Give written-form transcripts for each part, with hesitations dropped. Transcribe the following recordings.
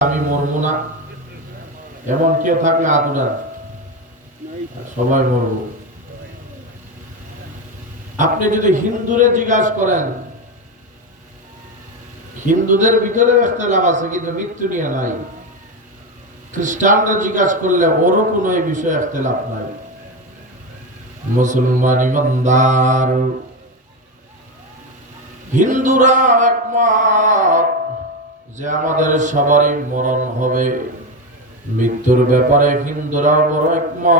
আমি মরবো না এমন কেউ থাকলে আতুরা সবাই মরবো। আপনি যদি হিন্দুরে জিজ্ঞাসা করেন, হিন্দুদের ভিতরে ইখতিলাফ আছে কিন্তু মৃত্যু নিয়ে নাই। খ্রিস্টানরা জিজ্ঞাসা করলে ওরও কোনো এই বিষয়ে ইখতিলাফ নাই। মুসলমান ইমানদার হিন্দুরা একমত যে আমাদের সবারই মরণ হবে। মৃত্যুর ব্যাপারে হিন্দুরা বড় একমত।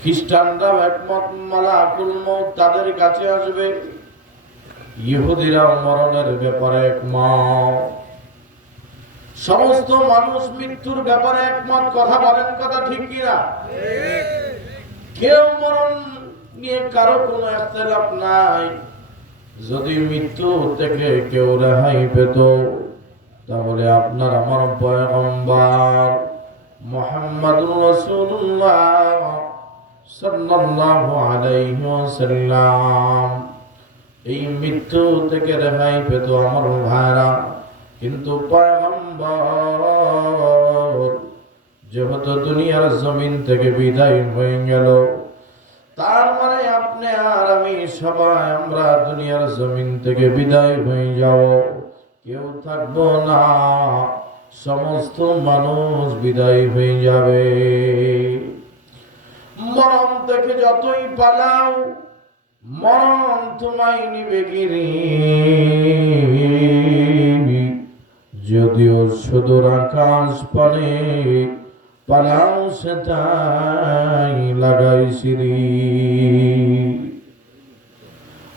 খ্রিস্টানরাও একমত, মালাকুল মউত তাদের কাছে আসবে। ইহুদিরাও মরণের ব্যাপারে একমত। সমস্ত মানুষ মৃত্যুর ব্যাপারে একমত। কথা বলেন, কথা ঠিক কিনা? কেউ মরণ নিয়ে কারো কোনো ইখতিলাফ নাই। যদি মৃত্যু থেকে কেউ রেহাই পেত তাহলে আপনার আমার পয়গম্বর মুহাম্মদুর রাসূলুল্লাহ সাল্লাল্লাহু আলাইহি ওয়াসাল্লাম এই মৃত্যু থেকে রেহাই পেত আমার ভাইরা। কিন্তু পয়গম্বর যেহেতু দুনিয়ার জমিন থেকে বিদায় হয়ে গেল, তার মানে আপনি আর আমি সবাই আমরা দুনিয়ার জমিন থেকে বিদায় হয়ে যাব, কেউ থাকবো না, সমস্ত মানুষ বিদায় হয়ে যাবে। মরণ থেকে যতই পালাও মরণ তোমায় নিবে গিরি, যদিও সুদূর আকাশ পানে পালাও সেটাই লাগাই সিঁড়ি।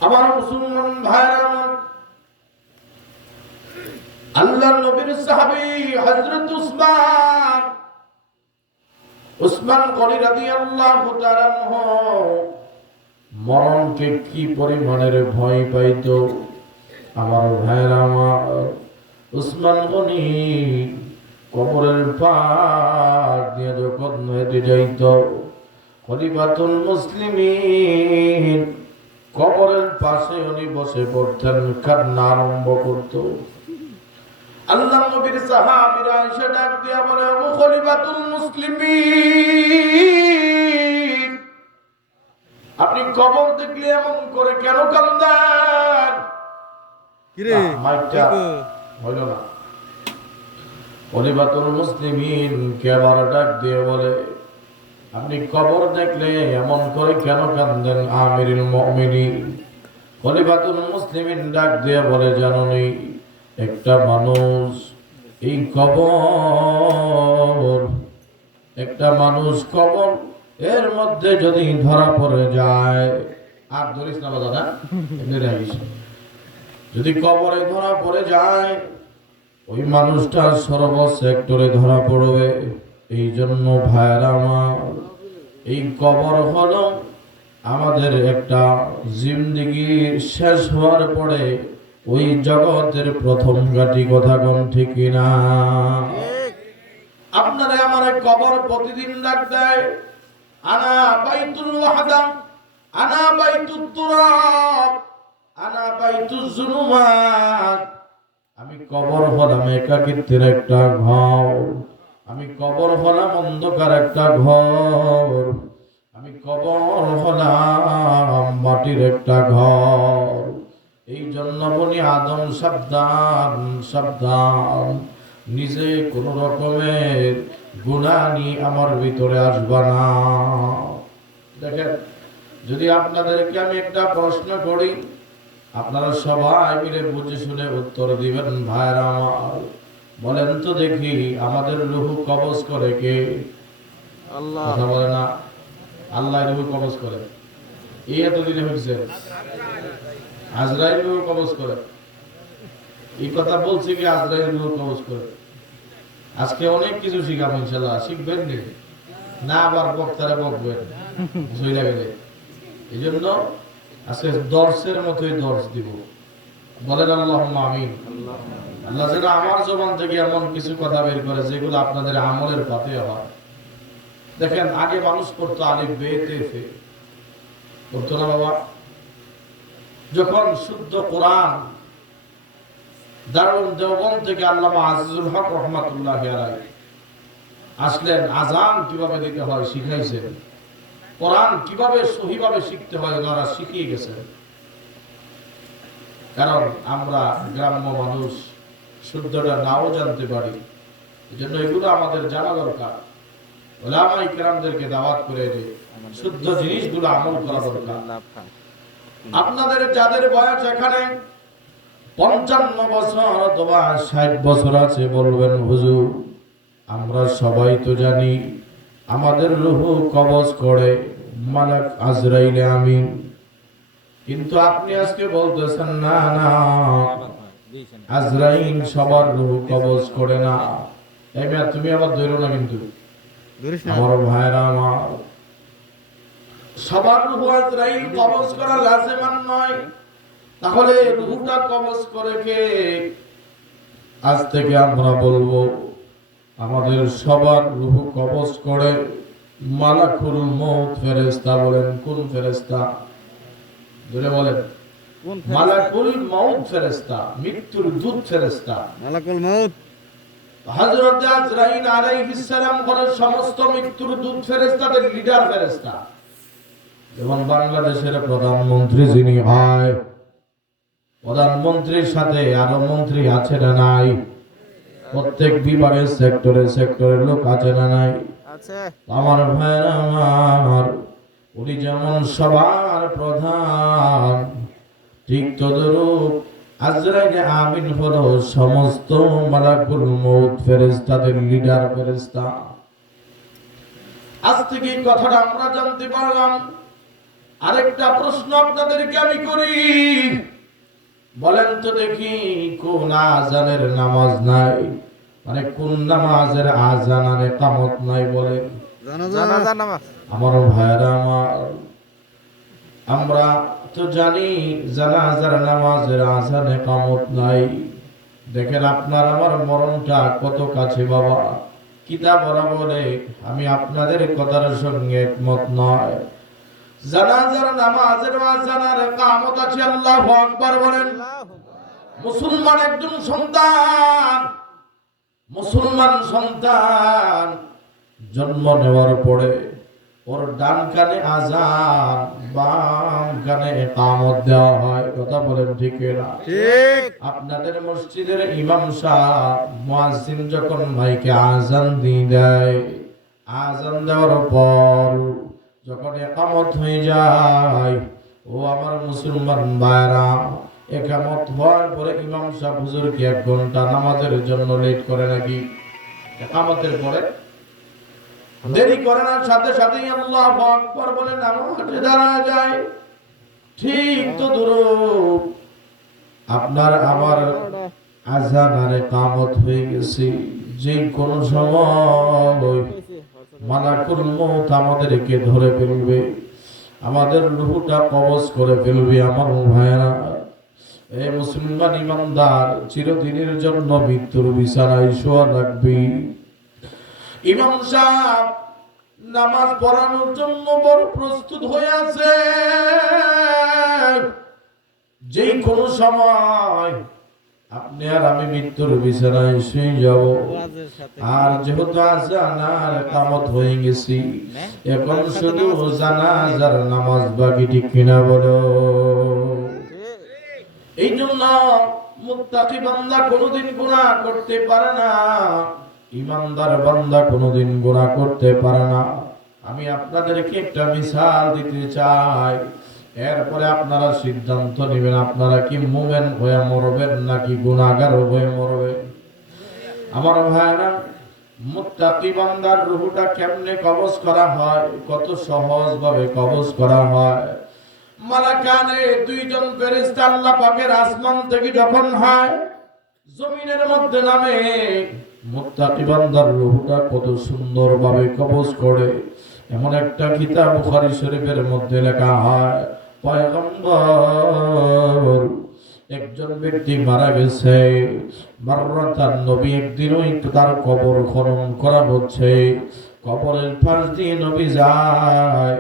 আমার মুসলমান ভাইরা, আল্লাহর নবীর সাহাবী হযরত উসমান গনি রাদিয়াল্লাহু তাআলা আনহু মরণকে কি পরিমাণের ভয় পাইতো। আমার ভাইরা, আমার উসমান গনি কবরের পার দিয়ে যখন হেঁটে যাইত, খলিফাতুল মুসলিমিন কবরের পাশে উনি বসে পড়তেন, কান্না আরম্ভ করত। আল্লাহর নবীর সাহাবীরা এসে ডাক দিয়া বলে, ও খলিফাতুল মুসলিমিন, আপনি কবর দেখলে এমন করে কেন কান্দেন? কিরে মাইকটা হইল না। খলিফাতুল মুসলিমিন কে আবার ডাক দিয়ে বলে, আপনি কবর দেখলে এমন করে কেন কাঁদেন আমিরুল মুমিনিন? খলিফাতুল মুসলিমিন ডাক দিয়ে বলে, জানোনি একটা মানুষ এই কবর, একটা মানুষ কবর এর মধ্যে যদি ধরা পড়ে যায়, আর ধরিস না বাবা না, যদি কবরে ধরা পড়ে যায় ওই মানুষটা সর্ব সেক্টরে ধরা পড়বে। এই জন্য ভাইরা আমার, এই কবর হলো আমাদের একটা জিন্দেগি শেষ হওয়ার পরে ওই জগতের প্রথম ঘাটি। কথা কোন ঠিক কিনা? আপনারা আমার কবর প্রতিদিন ডাক দেয়, আনা বাইতুল ওয়াহদা, আনা বাইতুত তুরাব, আনা বাইতুজ জুলুমাত। আমি কবর হলাম একাকিত্বের একটা ঘর, আমি কবর হলাম অন্ধকার একটা ঘর, আমি কবর হলাম মাটির একটা ঘর। এই জন্য বলি আদম সাবধান, সাবধান, নিজে কোন রকমের গুনাহ নিয়ে আমার ভিতরে আসবা না। দেখেন, যদি আপনাদেরকে আমি একটা প্রশ্ন করি, আপনারা সবাই মিলে বুঝে শুনে উত্তর দিবেন। ভাইরা আমার, বলেন তো দেখি, আমাদের রূহ কবজ করে কে? আল্লাহ। কথা বলে না, আল্লাহ রূহ কবজ করে। এই এতদিনে হয়েছে আজরাইল রূহ কবজ করে। এই কথা বলছে কি আজরাইল রূহ কবজ করে? আজকে অনেক কিছু শিখাবো ইনশাআল্লাহ। শিখবেন না আবার বক্তারা বকবেন সইলা গেলে। এই জন্য আজকে দর্শের মতোই দর্শ দিব। বলেন আল্লাহুম্মা আমিন। আল্লাহ যেন আমার জবান থেকে এমন কিছু কথা বের করে যেগুলো আপনাদের আমলের পাতে হয়। দেখেন, আগে মানুষ পড়তো আলিফ বে তে ফে, পড়তো না বাবা? যখন শুদ্ধ কোরআন দারুল দেওবন্দ থেকে আল্লামা আজিজুল হক রহমাতুল্লাহি আলাইহি আসলেন, আজান কিভাবে দিতে হয় শিখাইছেন, কোরআন কিভাবে সহিভাবে শিখতে হয় ওনারা শিখিয়ে গেছেন। কারণ আমরা গ্রাম্য মানুষ, শুদ্ধটা নাও জানতে পারি, এজন্য এগুলো আমাদের জানা দরকার। ওলামায়ে কেরামদেরকে দাওয়াত করে শুদ্ধ জিনিসগুলো আমল করা দরকার। আপনাদের যাদের বয়স এখানে 55 বছর অথবা 60 বছর আছে, বলবেন হুজুর আমরা সবাই তো জানি আমাদের রূহ কবজ করে মালাক আজরাইল আমিন, কিন্তু আপনি আজকে বলতেছেন না না আজরাইল সবার রূহ কবজ করে না। এই মেয়ে তুমি আবার ধরো না, কিন্তু আমার ভাইরা আমার, সবার রূহ আজরাইল কবজ করা লাজিমান নয়। তাহলে রূহটা কবজ করে কে? আজ থেকে আমরা বলবো আমাদের সবার রূহ কবজ করে মালাকুল মউত ফেরেশতা। বলেন কোন ফেরেশতা? ধরে বলেন। মালাকুল মউত ফেরেশতা, মৃত্যুর দূত ফেরেশতা মালাকুল মউত। হযরত আজরাইল আলাইহিস সালাম হলেন সমস্ত মৃত্যুর দূত ফেরেশতাদের লিডার ফেরেশতা। যেমন বাংলাদেশের প্রধানমন্ত্রী যিনি হয়, প্রধানমন্ত্রীর সাথে আরো মন্ত্রী আছে না নাই? প্রত্যেক বিভাগের সেক্টরে সেক্টরের লোক আছে না নাই? আছে। আমার ভাইরা আমার, উনি যেমন সবার প্রধান, ঠিক তদ্রূপ আজরাইল আমিন হলো সমস্ত মালাকুল মউত ফেরেশতাদের লিডার ফেরেশতা। আজ থেকে এই কথাটা আমরা জানতে পারলাম। আরেকটা প্রশ্ন আপনাদেরকে আমি করি, বলেন তো দেখি কোন আজানের নামাজ নাই? মানে কোন নামাজের আজান আর ইকামত নাই? বলেন। জানাজার নামাজ। আমার ভাইরা আমার, আমরা তো জানি জানাজার নামাজের আজান ইকামত নাই। দেখেন আপনার আমার মরণটা কত কাছে বাবা। কিতাব ওরা বলে, আমি আপনাদের কথার সঙ্গে একমত নয়। জানাজার নামাজের আজান আর ইকামত আছে। আল্লাহু আকবার বলেন। মুসলমান একজন সন্তান, মুসলমান সন্তান জন্ম নেওয়ার পরে ওর ডান কানে আজান, বাম কানে ইকামত দেওয়া হয়। কথা বলেন ঠিক না? ঠিক। আপনাদের মসজিদের ইমাম সাহেব মুয়াজ্জিন যখন মাইকে আজান দিয়ে দেয়, আজান দেওয়ার পর যখন ইকামত হয়ে যায়, ও আমার মুসলমান ভাইরা, ইকামত হওয়ার পরে ইমাম সাহেব হুজুর কি 1 ঘন্টা নামাজের জন্য লেট করে নাকি? ইকামতের পরে দেরি করে না, সাথে সাথেই আল্লাহু আকবার বলে নামাজে দাঁড়া যায়। ঠিক তো দুরূপ আপনার আমার আযান আর ইকামত হয়ে গেছে, যে কোন সময় মালাকুল মউত আমাদেরকে ধরে ফেলবে, আমাদের রূহটা কবজ করে ফেলবে। আমার ভাইরা, এই মুসলমান ইমানদার চিরদিনের জন্য মৃত্যুর বিছানায় শোয়া লাগবে। ইমাম সাহেব নামাজ পড়ানোর জন্য বড় প্রস্তুত হয়ে আছে। যে কোনো সময় আপনি আর আমি মৃত্যুর বিছানায় শুয়ে যাব। আর যেহেতু আযান আর ইকামত হয়ে গেছি, এখন শুধু জানাজার নামাজ বাকি, ঠিক কিনা বলো? এই জন্য মুত্তাকি বান্দা কোনোদিন গুনাহ করতে পারে না, ইমানদার বান্দা কোনোদিন গুনাহ করতে পারে না। আমি আপনাদেরকে একটা মিসাল দিতে চাই, এরপরে আপনারা সিদ্ধান্ত নেবেন আপনারা কি মুমিন হয়ে মরবেন নাকি গুনাহগার হয়ে মরবেন। আমার ভাইরা, মুত্তাকি বান্দার রূহটা কেমনে কবজ করা হয়? কত সহজ ভাবে কবজ করা হয়। মালাকানে 2 জন ফেরেশতা আল্লাহ পাকের আসমান থেকে যখন হয় জমিনের মধ্যে নামে, মুত্তাকি বান্দার রূহটা কত সুন্দর ভাবে কবজ করে। এমন একটা কিতাব বুখারী শরীফের মধ্যে লেখা হয়, পয়গম্বর একজন ব্যক্তি মারা গেছে, মাররাতান নবী একদিনই তার কবর খনন করা হচ্ছে, কবরের পাশ দিয়ে নবী যায়,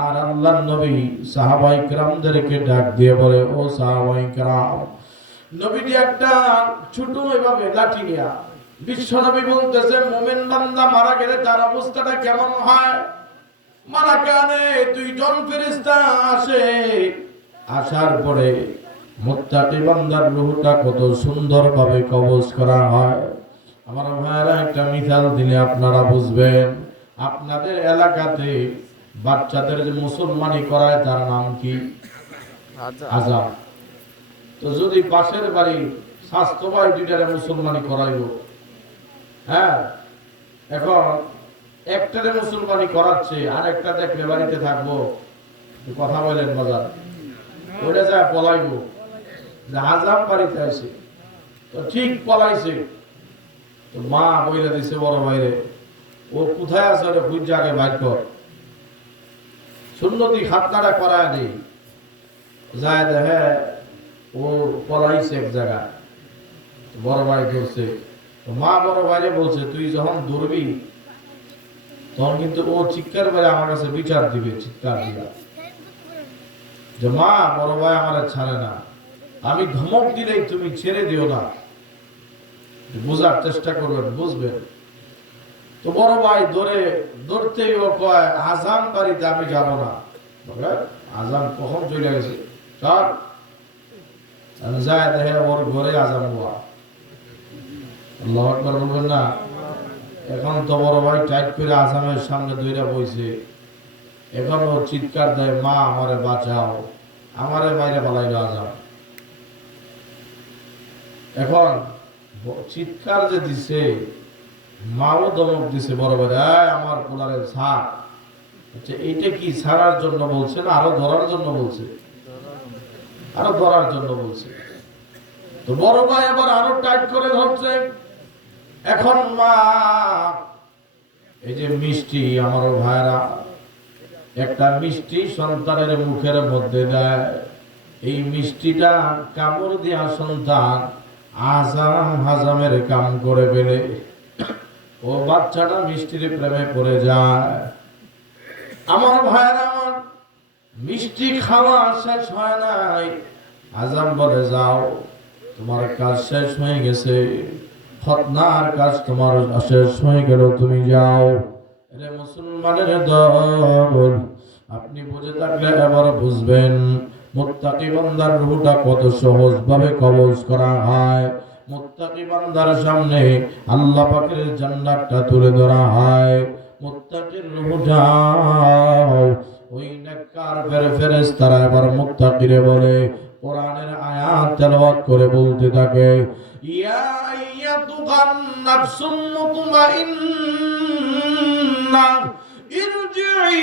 আর আল্লাহর নবী সাহাবায়ে কেরামদেরকে ডাক দিয়ে বলে, ও সাহাবায়ে কেরাম, নবীজি একটা ছোট এভাবে লাঠি নিয়া বিশ্বনবী বলতেছে মুমিন বান্দা মারা গেলে তার অবস্থাটা কেমন হয়। মারা কানে দুইজন ফেরেশতা আসে, আসার পরে মুত্তাকি বান্দার রূহটা কত সুন্দরভাবে কবজ করা হয়। আমার ভাইরা একটা মিসাল দিলে আপনারা বুঝবেন। আপনাদের এলাকাতে বাচ্চাদের যে মুসলমানি করায় তার নাম কি? আজাব। তো যদি পাশের বাড়ি স্বাস্থ্য ভাই দুইটারে মুসলমানি করাইব, হ্যাঁ, এখন একটারে মুসলমানি করাচ্ছে আর একটা দেখলে বাড়িতে থাকবো, কথা বলেন বাজার, ওইটা যায় পলাইব যে আজাব বাড়িতে আছে। তো ঠিক পলাইছে, তো মা বইলে দিছে বড় ভাইরে, ও কোথায় আছে ওরে খুঁজে আগে বাইর কর। সুন্নতি খাতনাটা করায় নেই, যায় দেখে ও পলাইছে এক জায়গায়, বড় ভাই ধরছে। মা বড় ভাইরে বলছে তুই যখন ধরবি তখন কিন্তু ও চিৎকার করে আমার কাছে বিচার দিবে, চিৎকার দিবে যে মা বড় ভাই আমার ছাড়ে না, আমি ধমক দিলেই তুমি ছেড়ে দিও না। বোঝার চেষ্টা করবেন, বুঝবেন। তো বড় ভাই ধরতেই ও কয় আজান বাড়িতে আমি যাব না। আজান কখন চলে গেছে, সব যায় দেখে ওর ঘরে আজান হওয়া। আল্লাহু আকবার বলবেন না। এখন তো বড় ভাই টাইট করে আসামের সামনে দইরা বইছে, এখন ও চিৎকার দেয় মা আমারে বাঁচাও, আমারে বাইরে পালাইলো আজাম। এখন চিৎকার যে দিছে, মাও দমক দিছে বড় ভাই, আমার পোলারে ছাড়। আচ্ছা এইটা কি ছাড়ার জন্য বলছে না আরো ধরার জন্য বলছে? আরো ধরার জন্য বলছে। তো বড় ভাই আবার আরো টাইট করে ধরছে। এখন মা এই যে মিষ্টি, আমার ভাইরা একটা মিষ্টি সন্তানের মুখের মধ্যে দেয়, এই মিষ্টিটা কামড় দিয়া সন্তান আজাম হাজামের কাম করে ফেলে, ও বাচ্চাটা মিষ্টির প্রেমে পড়ে যায়। আমার ভাইরা মিষ্টি খাওয়া শেষ হয় নাই, আজাম বলে যাও তোমার কাজ শেষ হয়ে গেছে, খতনার কাজ তোমার শেষ হয়ে গেল, তুমি যাও। রে মুসলমানের দল, আপনি বুঝে থাকলে এবার বুঝবেন মুত্তাকি বান্দার রূহটা কত সহজ ভাবে কবজ করা হয়। মুত্তাকি বান্দার সামনে আল্লাহ পাকের জান্নাতটা তুলে ধরা হয়। মুত্তাকির রূহটা ওই নেককার ফেরেশতারা এবার মুত্তাকিরে বলে, কোরআনের আয়াত তেলাওয়াত করে বলতে থাকে, ইয়া আইয়াতুহান নাফসুল মুতমাইন্নাহ ইরজিই।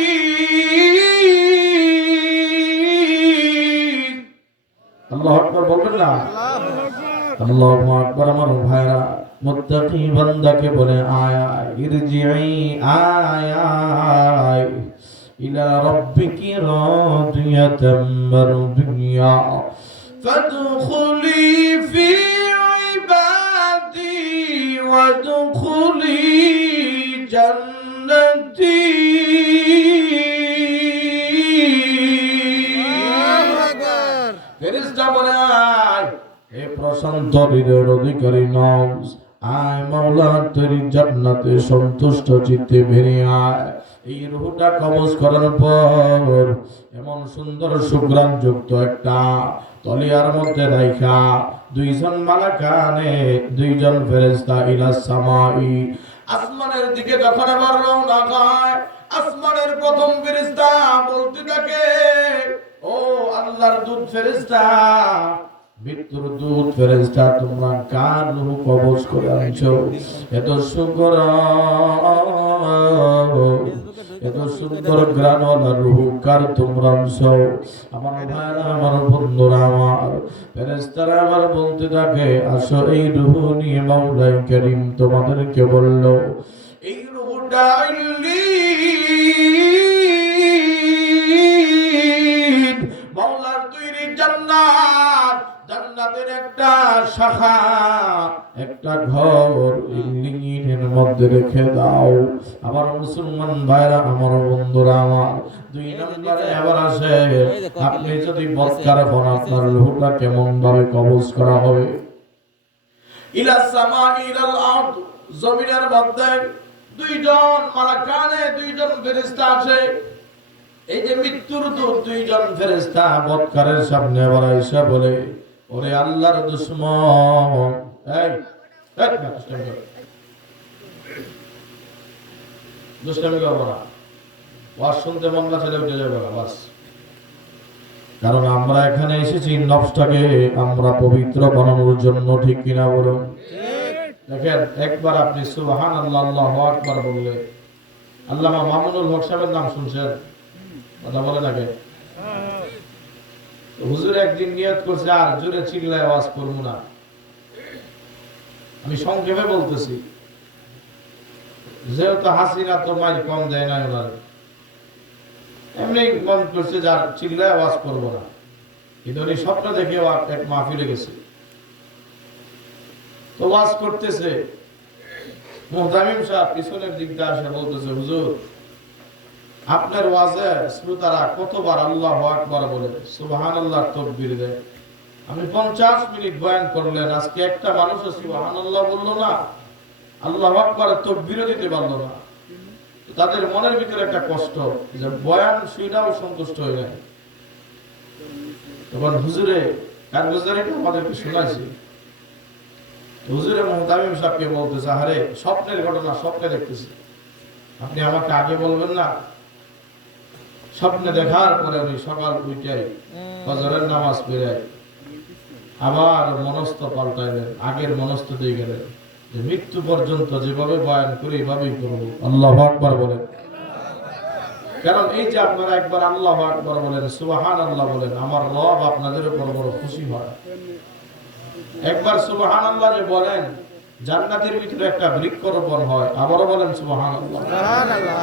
আল্লাহু আকবার বলবেন না? আল্লাহু আকবার। আমার ভাইরা মুত্তাকি বান্দাকে বলে আয় ইরজিই, আয় ইলা রাব্বিকি রাদিয়াতাম মারদিয়া ফাদখুলি ফি ইবাদি ওয়াদখুলি জান্নতি। ফেরেশতা বলে আয় হে প্রশান্ত হৃদয়ের অধিকারী নফস, আয় মাওলা তোর জান্নাতে সন্তুষ্ট চিত্তে বেরিয়ে আয়। এই রূহটা কবজ করার পর এমন সুন্দর সুঘ্রাণ যুক্ত একটা তলিয়ার মধ্যে রাইখা দুইজন মালাকানে, দুইজন ফেরেশতা ইলাস সামাই, আসমানের দিকে যখন আবার রওনা হয়, আসমানের প্রথম ফেরেশতা বলতে থাকে, ও আল্লাহর দূত ফেরেশতা, মৃত্যুর দূত ফেরেশতা, তোমরা কার রূহ কবজ করে আনছো? এত সুন্দর এত সুন্দর গ্রানওয়ালা রূহ কার তোমরা আনছো? আমার ভাইরা, আমার বন্ধুরা, আমার ফেরেশতারা আবার বলতে থাকে, আসো এই রূহ নিয়ে মাওলাই কারীম তোমাদেরকে বলল, এই রূহটা মাওলার তৈরি জান্নাত, জান্নাতের একটা একটা শাখা, একটা ঘর ইঞ্জিনের মধ্যে রেখে দাও। আমার মুসলমান ভাইরা, আমার বন্ধুরা, আমার 2 নম্বরে আবার আসে, আপনি যদি বদকার হন আপনার রূহটা কেমন ভাবে কবজ করা হবে। ইলা সামা ইলাল আরদ, জমিনের মধ্যে 2 জন মালাকানে, 2 জন ফেরেশতা আছে। এই যে মৃত্যুর দূত 2 জন ফেরেশতা বদকারের সামনে আবার আয়েশা বলে, ওরে আল্লাহর দুশমন, এই দুষ্টামি করবো না, ওয়াজ শুনতে মন না ছেলে উঠে যাবে বাস। কারণ আমরা এখানে এসেছি নফসটাকে আমরা পবিত্র বানানোর জন্য, ঠিক কিনা বলুন? দেখেন, একবার আপনি সুবহানাল্লাহ আল্লাহু আকবার বললে, আল্লামা মামুনুল হক সাহেবের নাম শুনছেন? কথা বলেন আগে। হুজুর একদিন নিয়ত করছে আর জোরে চিল্লায় আওয়াজ করব না। আমি সংক্ষেপে বলতেছি, যেহেতু হাসিনা তো মাইর কম দেয় না ওনার, এমনি মন করছে যার চিল্লায় আওয়াজ করবো না। কিন্তু উনি স্বপ্ন দেখে এক মাহফিলে গেছে, তো ওয়াজ করতেছে, মুহতামিম সাহেব পিছনের দিকটা আসে বলতেছে, হুজুর আপনার ওয়াজে শ্রোতারা কতবার আল্লাহু আকবার বলে, সুবহানাল্লাহ তাকবীর দেয়। আমি 50 মিনিট বয়ান করলেন, আজকে একটা মানুষ সুবহানাল্লাহ বললো না, আল্লাহু আকবার তাকবীর দিতে পারলো না। তাদের মনের ভিতরে একটা কষ্ট, যে বয়ান শুনেও সন্তুষ্ট হয়ে যায়। তখন হুজুরে কারগুজারিটা আমাদেরকে শোনাইছে। হুজুরে মুহতামিম সাহেবকে বলতেছে, আরে স্বপ্নের ঘটনা, স্বপ্নে দেখতেছি, আপনি আমাকে আগে বলবেন না? স্বপ্নে দেখার পরে উনি সকাল উঠে ফজরের নামাজ পড়ে আবার মনস্থ পাল্টাইলেন, আগের মনস্থ দিয়ে গেলেন যে মৃত্যু পর্যন্ত যেভাবে বয়ান করে এইভাবেই করবো। আল্লাহু আকবার বলেন। কারণ এই যে আপনারা একবার আল্লাহু আকবার বলেন, সুবহানাল্লাহ বলেন, আমার রব আপনাদের উপর বড় খুশি হয়। একবার সুবহানাল্লাহ যে বলেন, জান্নাতের ভিতরে একটা বৃক্ষরোপণ হয়। আবারও বলেন সুবহানাল্লাহ। সুবহানাল্লাহ।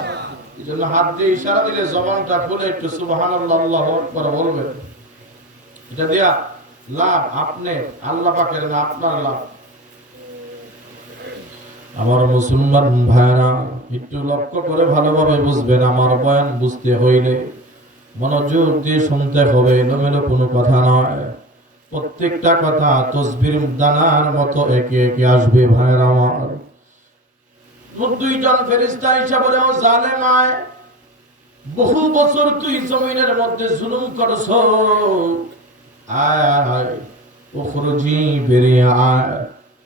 এইজন্য হাত দিয়ে ইশারা দিলে জবানটা খুলে একটু সুবহানাল্লাহ আল্লাহু আকবার বলবেন। এটা দিয়া লাভ আপনি, আল্লাহ পাকের না আপনার লাভ। আমার মুসলমান ভাইরা, একটু লক্ষ্য করে ভালোভাবে বুঝবেন। আমার বয়ান বুঝতে হইলে মনোযোগ দিয়ে শুনতে হবে, এলোমেলো কোনো কথা নয়। প্রত্যেকটা কথা তসবির দানার মতো একে একে আসবে ভাইরা আমার। 2 জন ফেরেশতা এসে বলে, ও জালেম আয়, বহু বছর তুই জমিনের মধ্যে জুলুম করছো, আয় উখরুজি, বেরিয়ে আয়।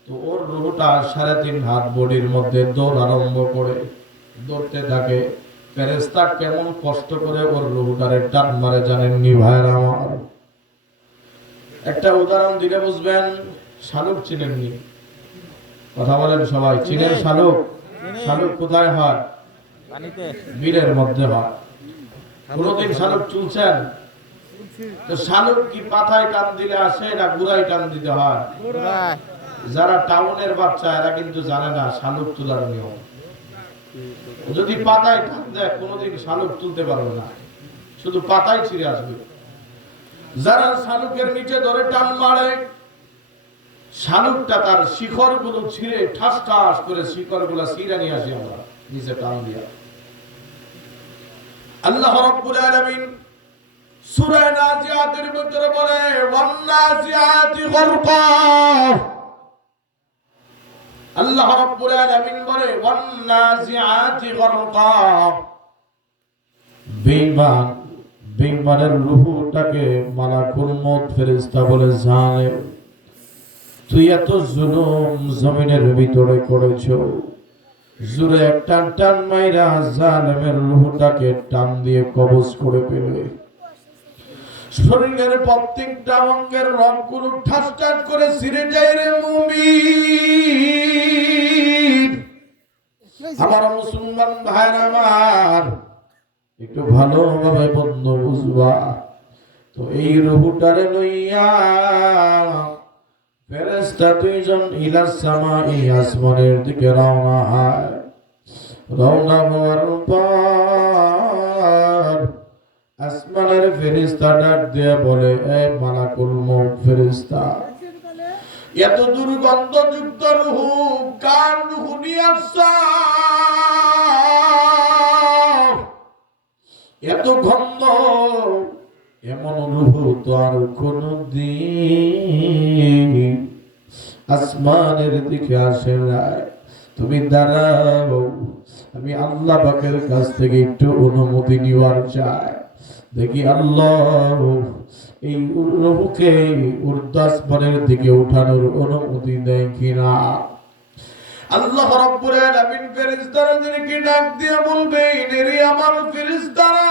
তো ওর রূহটা 3.5 হাত বডির মধ্যে দৌড় আরম্ভ করে, দৌড়তে থাকে। ফেরেশতা কেমন কষ্ট করে ওর রূহটারে টান মারে জানেননি ভাইরা আমার? একটা উদাহরণ দিলে বুঝবেন। শালুক চিনেননি? কথা বলেন সবাই, চিনেন শালুক? শালুক কোথায় হয়? পানিতে, বীরের মধ্যে হয়। কোনদিন শালুক চুলছেন? তো শালুক কি পাতায় টান দিলে আসে না গুড়ায় টান দিতে হয়? যারা টাউনের বাচ্চা এরা কিন্তু জানে না শালুক তোলার নিয়ম। যদি পাতায় টান দেয় কোনদিন শালুক তুলতে পারবে না, শুধু পাতায় ছিঁড়ে আসবে। যারা শালুকের নিচে ধরে টান মারে, শালুকটা তার শিখর গুলো ছিঁড়ে ঠাস ঠাস করে শিখর গুলা ছিঁড়ে নিয়ে আসি আমরা নিচে টান দিয়া। আল্লাহ রাব্বুল আলামিন সূরা নাজিয়াতের ভিতরে বলে, ওয়ান নাজিয়াতি গরকা। আল্লাহ রাব্বুল আলামিন বলে, ওয়ান নাজিয়াতি গরকা। বেঈমানের রূহটাকে মালাকুল মউত ফেরেশতা বলে, জালেম তুই এত জুলুম জমিনের ভিতরে করেছো, জোরে একটা টান মাইরা জালেমের রূহটাকে টান দিয়ে কবজ করে পেলে। শরীরের প্রত্যেকটা অঙ্গের রগগুলো ঠাস ঠাস করে ছিঁড়ে যায় রে মুমিন। আমার মুসলমান ভাইরা আমার, একটু ভালোভাবে বন্ধ বুঝবা। তো এই রূহটারে লইয়া ফেরেশতা 2 জন ইলা সামাই, আসমানের দিকে রওনা হয়। রওনা হওয়ার পর আসমানের ফেরেশতা ডাক দিয়ে বলে, এ মালাকুল মউত ফেরেশতা, এত দুর্গন্ধযুক্ত রুহু, কার রুহু নিয়ে আসছো? এত গন্ধ, এমন রুহু তো আর কোনদিন আসমানের দিকে আসে নাই। তুমি দাঁড়াও, আমি আল্লাহ পাকের কাছ থেকে একটু অনুমতি নিবার চাই, দেখি আল্লাহ এই রুহকে ঊর্ধ্ব আসমানের দিকে উঠানোর অনুমতি দেয় কিনা। আল্লাহ রাব্বুল আলামিন ফেরেশতাদেরকে ডাক দিয়ে বলবেন, এরে আমার ফেরেশতারা,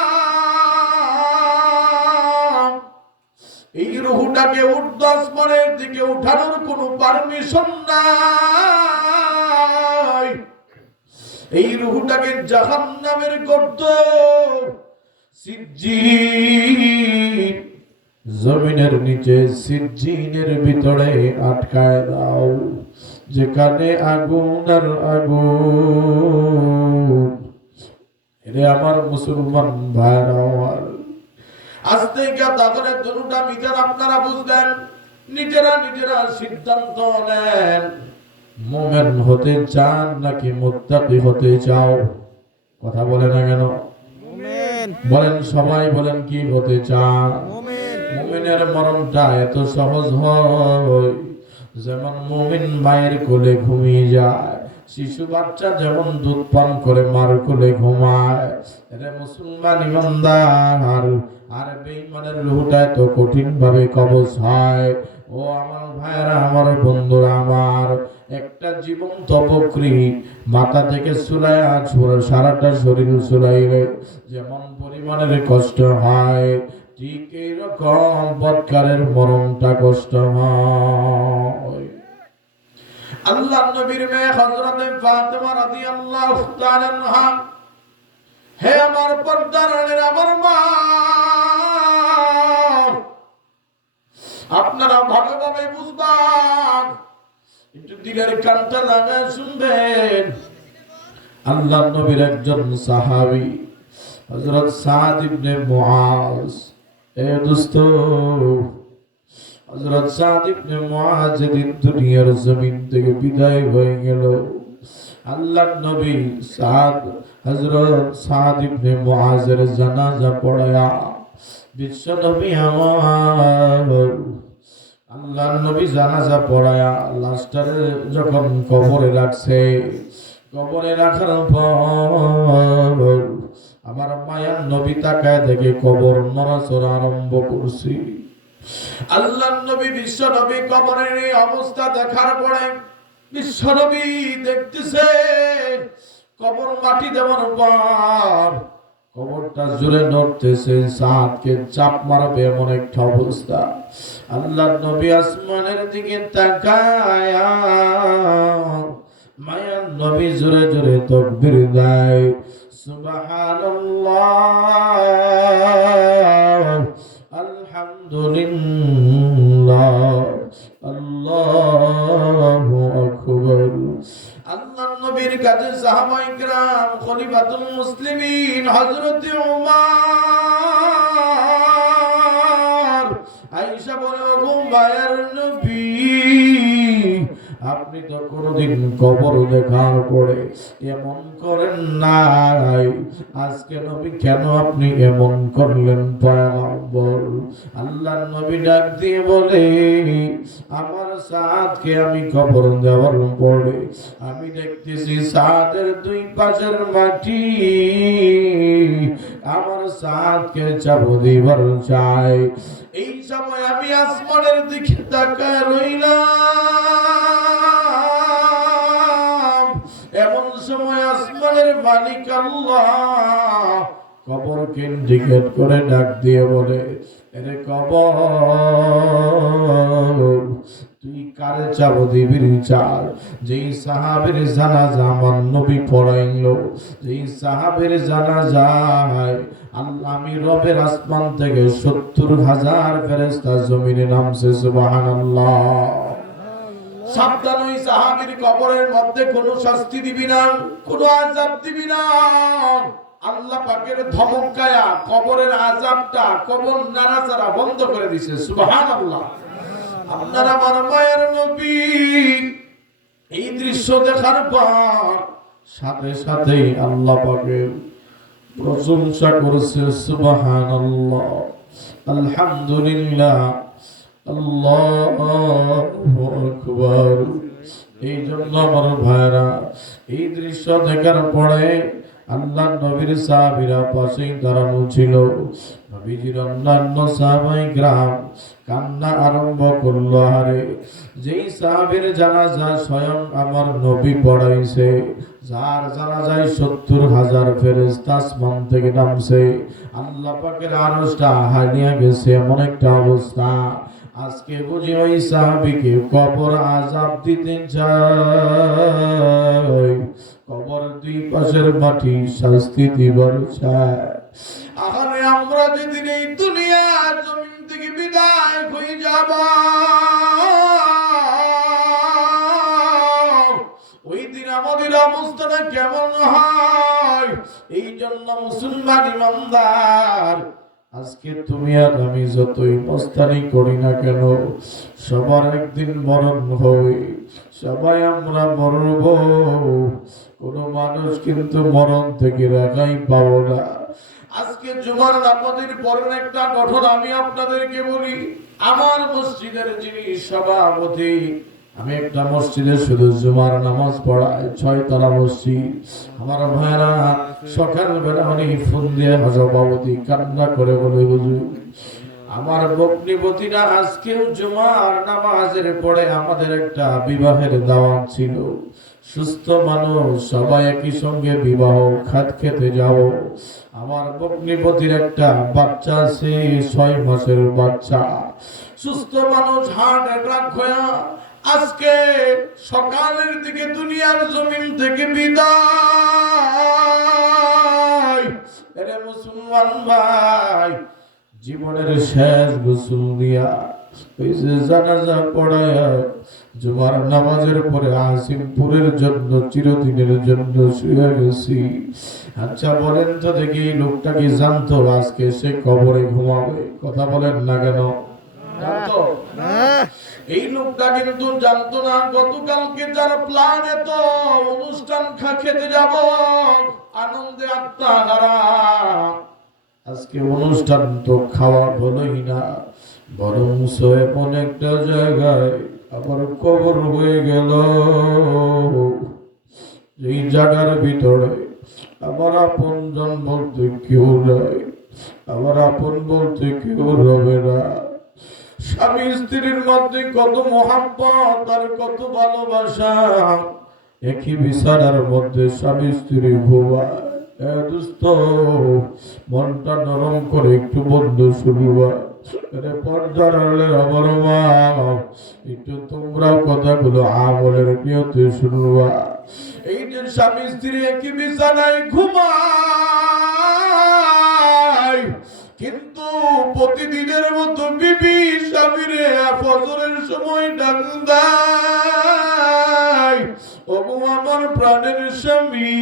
এই রূহটাকে ঊর্ধ্ব আসমানের দিকে উঠানোর কোনো পারমিশন নাই। এই রূহটাকে জাহান্নামের গর্ত সিজ্জিন, জমিনের নিচে সিজ্জিনের ভিতরে আটকায় দাও, যেখানে আগুন আর আগুন। এরে আমার মুসলমান ভাইরা আমার, আজ থেকে তাহলে দুটা বিচার আপনারা বুঝলেন, নিজেরা নিজেরা সিদ্ধান্ত নেন, মুমিন হতে চান নাকি মুত্তাকি হতে চাও? কথা বলে না কেন? মুমিন বলেন, সবাই বলেন কি হতে চান? মুমিন। মুমিনের মরণটা এত সহজ হয়, যেমন মুমিন মায়ের কোলে ঘুমিয়ে যায়, শিশু বাচ্চা যেমন দুধ পান করে মার কোলে ঘুমায়। এরে মুসলমান ইমানদার, আর বেঈমানের রূহটা এত কঠিন ভাবে কবজ হয়। ও আমার ভাইরা, আমার বন্ধুরা আমার, একটা জীবন্ত বকরি মাথা থেকে চুলায় সারাটা শরীর চুলাইলে যেমন পরিমাণের কষ্ট হয়, ঠিক এইরকম বৎকারের মরণটা কষ্ট হয়। আল্লাহ নবীর মেয়ে হযরতে ফাতেমা রাদিয়াল্লাহু তাআলা আনহা, হে আমার পর্দার আড়ালের আমার মা, আপনারা ভালোভাবে বুঝবেন, একটু দিলের কানটা লাগায় শুনবেন। আল্লাহ নবীর একজন সাহাবী হযরত সাদ ইবনে মুআজ, এ দোস্ত, হযরত সাদ ইবনে মুআজ যেদিন দুনিয়ার জমিন থেকে বিদায় হয়ে গেল, আল্লাহ নবী হযরত সাদ ইবনে মুআজের জানাজা পড়ায়া বিশ্ব নবী আমার আল্লাহ নবী জানাজা পড়ায়া লাশটারে যখন কবরে রাখছে, কবরে রাখার পর আমার মায়ার নবী তাকায় দেখে কবর নড়াচড়া আরম্ভ করছি। আল্লাহ নবী বিশ্ব নবী কবরের এই অবস্থা দেখার পরে বিশ্ব নবী দেখতেছে কবর মাটি দেওয়ার পর কবরটা জুড়ে নড়তেছে, সাদকে চাপ মারবে এমন একটা অবস্থা। আল্লাহ নবী আসমানের দিকে তাকায়া মায়ার নবী জোরে জোরে তাকবীর দেয়, সুবহানাল্লাহ, আলহামদুলিল্লাহ, আল্লাহু আকবার। আল্লাহ নবীর কাছে সাহাবায়ে কিরাম, খলিফাতুল মুসলিমিন হযরত উমর আয়েশা বলে, গো মায়ার নবী, আপনি তো কোনদিন কবর দেখার পরে এমন করেন নাই, আজকে নবী কেন আপনি এমন করলেন পয়গম্বর? আল্লাহর নবী ডাক দিয়ে বলে, আমার সাদকে আমি কবর দেওয়ার পরে আমি দেখতেছি সাদের দুই পাশের মাটি আমার সাদকে চাপ দিবার চাই। এই সময় আমি আসমানের দিকে তাকায় রইলাম, এমন সময় আসমানের মালিক আল্লাহ কবরকে ইন্ডিকেট করে ডাক দিয়ে বলে, এরে কবর, তুই কারে চাপ দিবির চার? যেই সাহাবের জানাজা আমার নবী পড়াইলো, যেই সাহাবের জানাজায় আল্লাহ আমি রবের আসমান থেকে ৭০,০০০ ফেরেশতা জমিনে নামছে, সুবহানাল্লাহ। সাবধান, ওই সাহাবীর কবরের মধ্যে কোনো শাস্তি দিবি না, কোনো আযাব দিবি না। আল্লাহ পাকের ধমকায়া কবরের আযাবটা, কবর নাড়াচাড়া বন্ধ করে দিয়েছে, সুবহানাল্লাহ। আপনার আমার মায়ের নবী এই দৃশ্য দেখার পর সাথে সাথে আল্লাহ পাকের প্রশংসা করেছে সুবহানাল্লাহ, আলহামদুলিল্লাহ, আল্লাহু আকবার। এই জন্য আমার ভাইরা এই দৃশ্য দেখার পরে আল্লাহ নবীর সাহাবীরা পাশেই দাঁড়ানো ছিল। নবীজির অন্যান্য সাহাবায়ে কেরাম কান্না আরম্ভ করলো। আরে যেই সাহাবীর জানাজা স্বয়ং আমার নবী পড়াইছে, যার জানাজায় 70,000 ফেরেশতা আসমান থেকে নামছে, আল্লাহ পাকের আরশটা হারিয়ে গেছে এমন একটা অবস্থা। আজকে বুঝি ওই সাহাবীকে কবর আযাব দিতে যায়, কবর দুই পাশের মাটি শাস্তি দিবার চায়। আরে আমরা যেদিন এই দুনিয়ার জমিন থেকে বিদায় হয়ে যাব, ওই দিন আমাদের অবস্থাটা কেমন হয়? এই জন্য মুসলমান ইমানদার, আজকে তুমি আর আমি যতই মস্তানি করি না কেন, সবার একদিন মরণ হবে, সবাই আমরা মরব। কোন মানুষ কিন্তু মরণ থেকে রেহাই পাবো না। আজকে জুমার নামাজের পরের একটা ঘটনা আমি আপনাদেরকে বলি। আমার মসজিদের যিনি সভাপতি, আমি একটা মসজিদে শুধু জুমার নামাজ পড়াই, 6 তলা মসজিদ। আমার ভাইরা সকালবেলা উনি ফোন দিয়ে সভাপতি কান্না করে বলে, হুজুর আমার ভগ্নিপতিরা আজকেও জুমার নামাজের পরে আমাদের একটা বিবাহের দাওয়াত ছিল, সুস্থ মানুষ সবাই একই সঙ্গে বিবাহ খাত খেতে যাও। আমার ভগ্নিপতির একটা বাচ্চা আছে, 6 মাসের বাচ্চা, সুস্থ মানুষ, হার্ট অ্যাটাক হয়ে আজকে সকালের দিকে দুনিয়ার জমিন থেকে বিদায়। আরে মুসলমান ভাই, জীবনের শেষ গোসল দিয়া ওই যে জানাজা পড়ায়া জুমার নামাজের পরে আসিমপুরের জন্য চিরদিনের জন্য শুয়ে গেছি। আচ্ছা বলেন তো দেখি, লোকটা কি জানতো আজকে সে কবরে ঘুমাবে? কথা বলেন না কেন? জানতো না? এই লোকটা কিন্তু জানতো না গতকালকে যার প্ল্যান এত অনুষ্ঠান খেতে যাব, আনন্দে আত্মাহারা, আজকে অনুষ্ঠান তো খাওয়া হলোই না, বরং এমন একটা জায়গায় আবার কবর হয়ে গেল। এই জায়গার ভিতরে আমার আপন জন বলতে কেউ নাই, আমার আপন বলতে কেউ রবে না। স্বামী স্ত্রীর মধ্যে কত মহাব্বত আর কত ভালোবাসা, একই বিছানার মধ্যে স্বামী স্ত্রী ঘুমায়। দোস্ত, মনটা নরম করে একটু বন্ধু শুনবা, পর্দার আমার মা, একটু তোমরা কথাগুলো আমলের নিয়তে শুনবা। এই যে স্বামী স্ত্রী একই বিছানায় ঘুমায়, কিন্তু প্রতিদিনের মতো বিবি স্বামীরে ফজরের সময় ডাক দেয়, ওগো আমার প্রাণের স্বামী,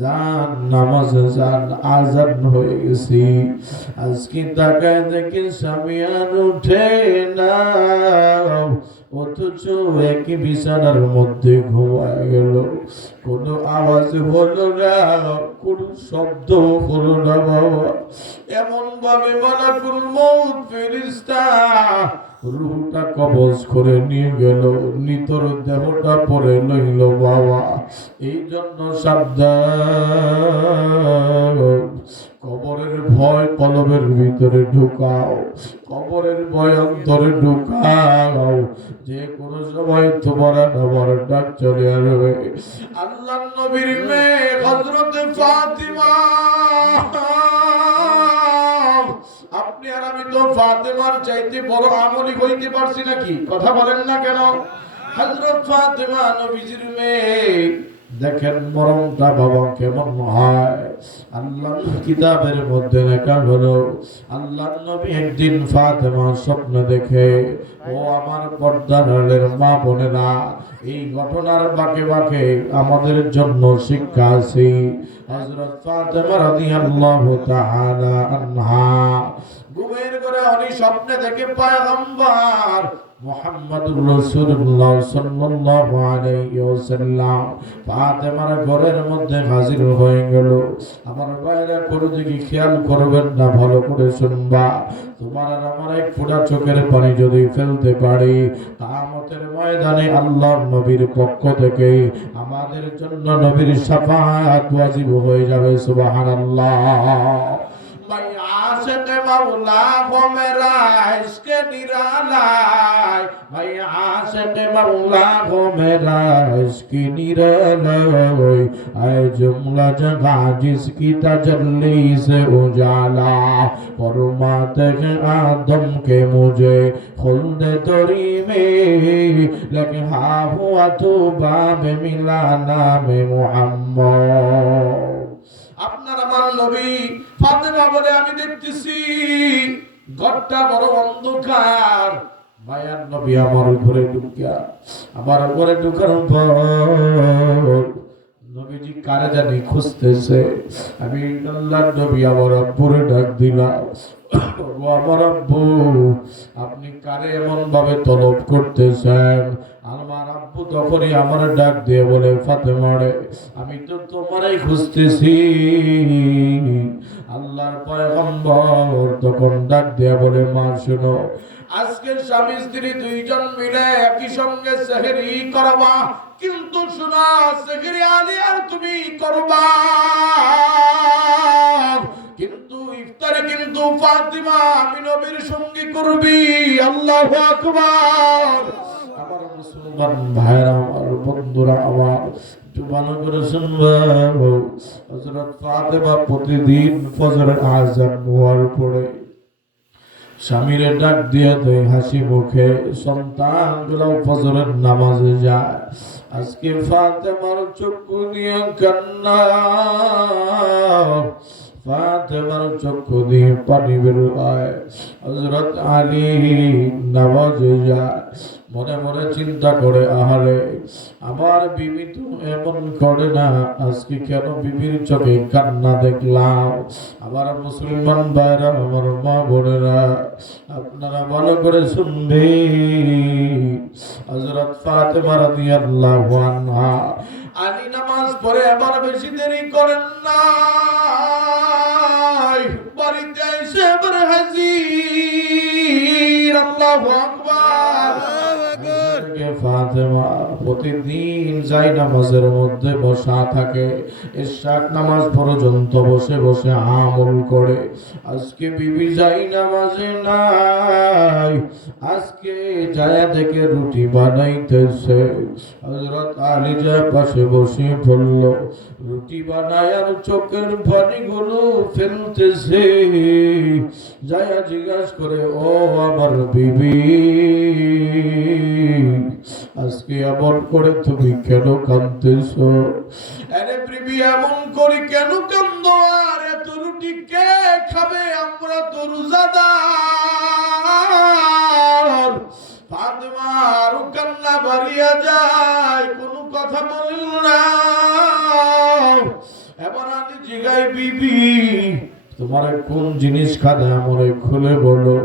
জান নামাজে যান, আজান হয়ে গেছি। আজকে তাকায় দেখি স্বামী আর উঠে না, অথচ একই বিছানার মধ্যে ঘুমায় গেল। কোনো আওয়াজ হলো না, কোন শব্দ হলো না বাবা। এমন ভাবে মালাকুল মউত ফেরেশতা রূহটা কবজ করে নিয়ে গেল, নিতর দেহটা পরে লইল বাবা। এই জন্য সাবধান, কবরের ভয় কলবের ভিতরে ঢুকাও, কবরের ভয় অন্তরে ঢুকাও, যে কোনো সময় তোমার আমার ডাক চলে আসবে। আল্লাহর নবীর মেয়ে হযরত ফাতিমা, আপনি আর আমি তো ফাতেমার চাইতে বড় আমলি হইতে পারছি নাকি? কথা বলেন না কেন? হযরত ফাতেমা নবীজির মেয়ে, দেখেন মরণটা বাবা কেমন হয়। আল্লাহর কিতাবের মধ্যে লেখা হলো, আল্লাহর নবী একদিন ফাতেমা স্বপ্ন দেখে, ও আমার পর্দার আড়ালের মা বোনেরা, এই ঘটনার বাঁকে বাঁকে আমাদের জন্য শিক্ষা আছে। হযরত ফাতেমা রাদিয়াল্লাহু তাআলা আনহা ঘুমের ঘরে উনি স্বপ্নে দেখে পয়গম্বর মুহাম্মদুর রাসূলুল্লাহ সাল্লাল্লাহু আলাইহি ওয়াসাল্লাম ফাতেমার ঘরের মধ্যে হাজির হয়ে গেল। আমার ভাইরা করে দিকে খেয়াল করবেন না, ভালো করে শুনবা। তোমার আর আমার এক ফোঁটা চোখের পানি যদি ফেলতে পারি, কিয়ামতের ময়দানে আল্লাহর নবীর পক্ষ থেকে আমাদের জন্য নবীর শাফাআত ওয়াজিব হয়ে যাবে। সুবহানাল্লাহ। भाई आशिक मौला को मेरा इश्क निरालाय, भाई आशिक मौला को मेरा इश्क निरालाय, आए जुमला जगह जिसकी तजल्ली से उजाला, फरमाते हैं आदम के मुझे खुल्द तोरी में, लेकिन हाँ हुआ तो बाब मिला नाम मुहम्मद। আপনার আমার নবী ফাতেমা বলে আমি দেখতেছি ঘরটা বড় অন্ধকার। মায়ার নবী আমার ঘরে ঢুকিয়া, আমার ঘরে ঢুকার পর নবীজি কারে জানি খুঁজতেছে। আমি আল্লাহর নবী আমার আব্বুরে ডাক দিলাম, ও আমার আব্বু, আপনি কারে এমন ভাবে তলব করতেছেন? আমার আব্বু তখনই আমার ডাক দিয়ে বলে, ফাতেমা রে, আমি তো তোমারই খুঁজতেছি। আল্লাহর পয়গম্বর তখন ডাক দিয়ে বলে, মা শোনো, আজকে স্বামী স্ত্রী দুইজন মিলে একই সঙ্গে সেহরি করবা, কিন্তু শোনা, সেহরি আলিয়ার তুমি করবা, কিন্তু ইফতারে কিন্তু ফাতিমা আমি নবীর সঙ্গে করবি। আল্লাহু আকবার। আমার মুসলমান ভাইরা, আমার বন্ধুরা, আমার একটু ভালো করে শুনবা। হযরত ফাতিমা প্রতিদিন ফজরের আযান হওয়ার পরে স্বামীরে ডাক দিয়ে দেয় হাসি মুখে, সন্তানগুলো ফজরের নামাজে যায়। আজকে ফাতেমার চক্ষু দিয়ে কান্না, ফাতেমার চক্ষু দিয়ে পানি বের হয়। হযরত আলী নামাজে যায়, মনে মনে চিন্তা করে, আহারে আমার বিবি তো এমন করে না, আজকে কেন বিবির চোখে কান্না দেখলাম? আমার মুসলমান ভাইরা, আমার মা বোনেরা, আপনারা ভালো করে শুনবেন। হযরত ফাতেমা রাদিয়াল্লাহু আনহা আলী নামাজ পড়ে আবার বেশি দেরি করেন না, বাড়িতে এসে আবার হাজির। আল্লাহু আকবার। ফাতেমা প্রতিদিন যাই নামাজের মধ্যে বসা থাকে, ইশরাক নামাজ পর্যন্ত বসে বসে আমল করে। আজকে বিবি যাই নামাজে নাই, আজকে যায় দেখে রুটি বানাইতেছে। হযরত আলী যায় পাশে বসে পড়ল, রুটি বানায় আর চোখের পানিগুলো ফেলতেছে। যায় জিজ্ঞাসা করে, ও আমার বিবি, আজকে এমন করে তুমি কেন কাঁদতেছো? আরে বিবি, এমন করে কেন কাঁদো? আর এত রুটি কে খাবে? আমরা তো রোজাদার। ফাতেমা আরো কান্না বাড়িয়া যায়, কোনো কথা বলিল না। এবার আমি জিগাই, বিবি তোমার কোন জিনিস খাদা মনে খুলে বলো।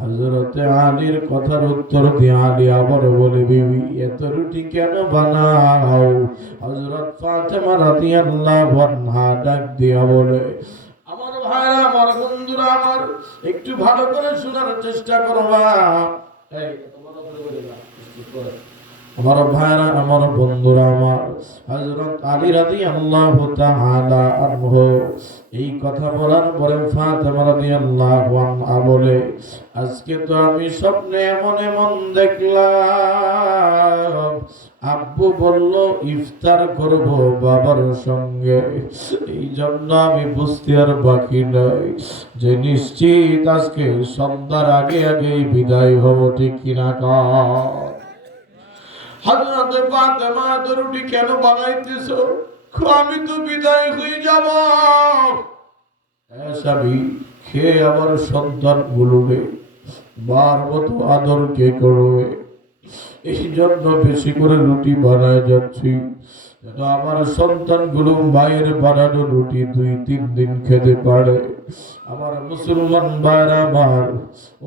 হযরতে আলীর কথার উত্তর দিয়ে আলী আবার বলে, বিবি এত রুটি কেন বানাও? হযরত ফাতেমা রাদিয়াল্লাহু আনহা ডাক দিয়া বলে, আমার ভাইরা, আমার বন্ধুরা, আমার একটু ভালো করে শোনার চেষ্টা করবা। এই আমার ভাইরা, আমার বন্ধুরা, আমার হযরত আলী রাদিয়াল্লাহু তাআলা আনহু এই কথা বলার পরে ফাতেমা রাদিয়াল্লাহু আনহা বলে, আজকে তো আমি স্বপ্নে এমন এমন দেখলাম, আব্বু বলল ইফতার করব বাবার সঙ্গে, এই জন্য আমি বুঝতে আর বাকি নাই যে নিশ্চিত আজকে সন্ধ্যার আগে আগেই বিদায় হব। ঠিক কিনা কর? হযরত ফাতেমা রুটি কেন বানাইতেছো? আমি তো বিদায় হয়ে যাব। স্বামী খেয়ে আবার সন্তান গুলোকে বার মতো আদর কে করবে, এই জন্য বেশি করে রুটি বানায় যাচ্ছি, যেন আমার সন্তান গুলো মায়ের বানানো রুটি 2-3 দিন খেতে পারে। আমার মুসলমান ভাইরা আমার,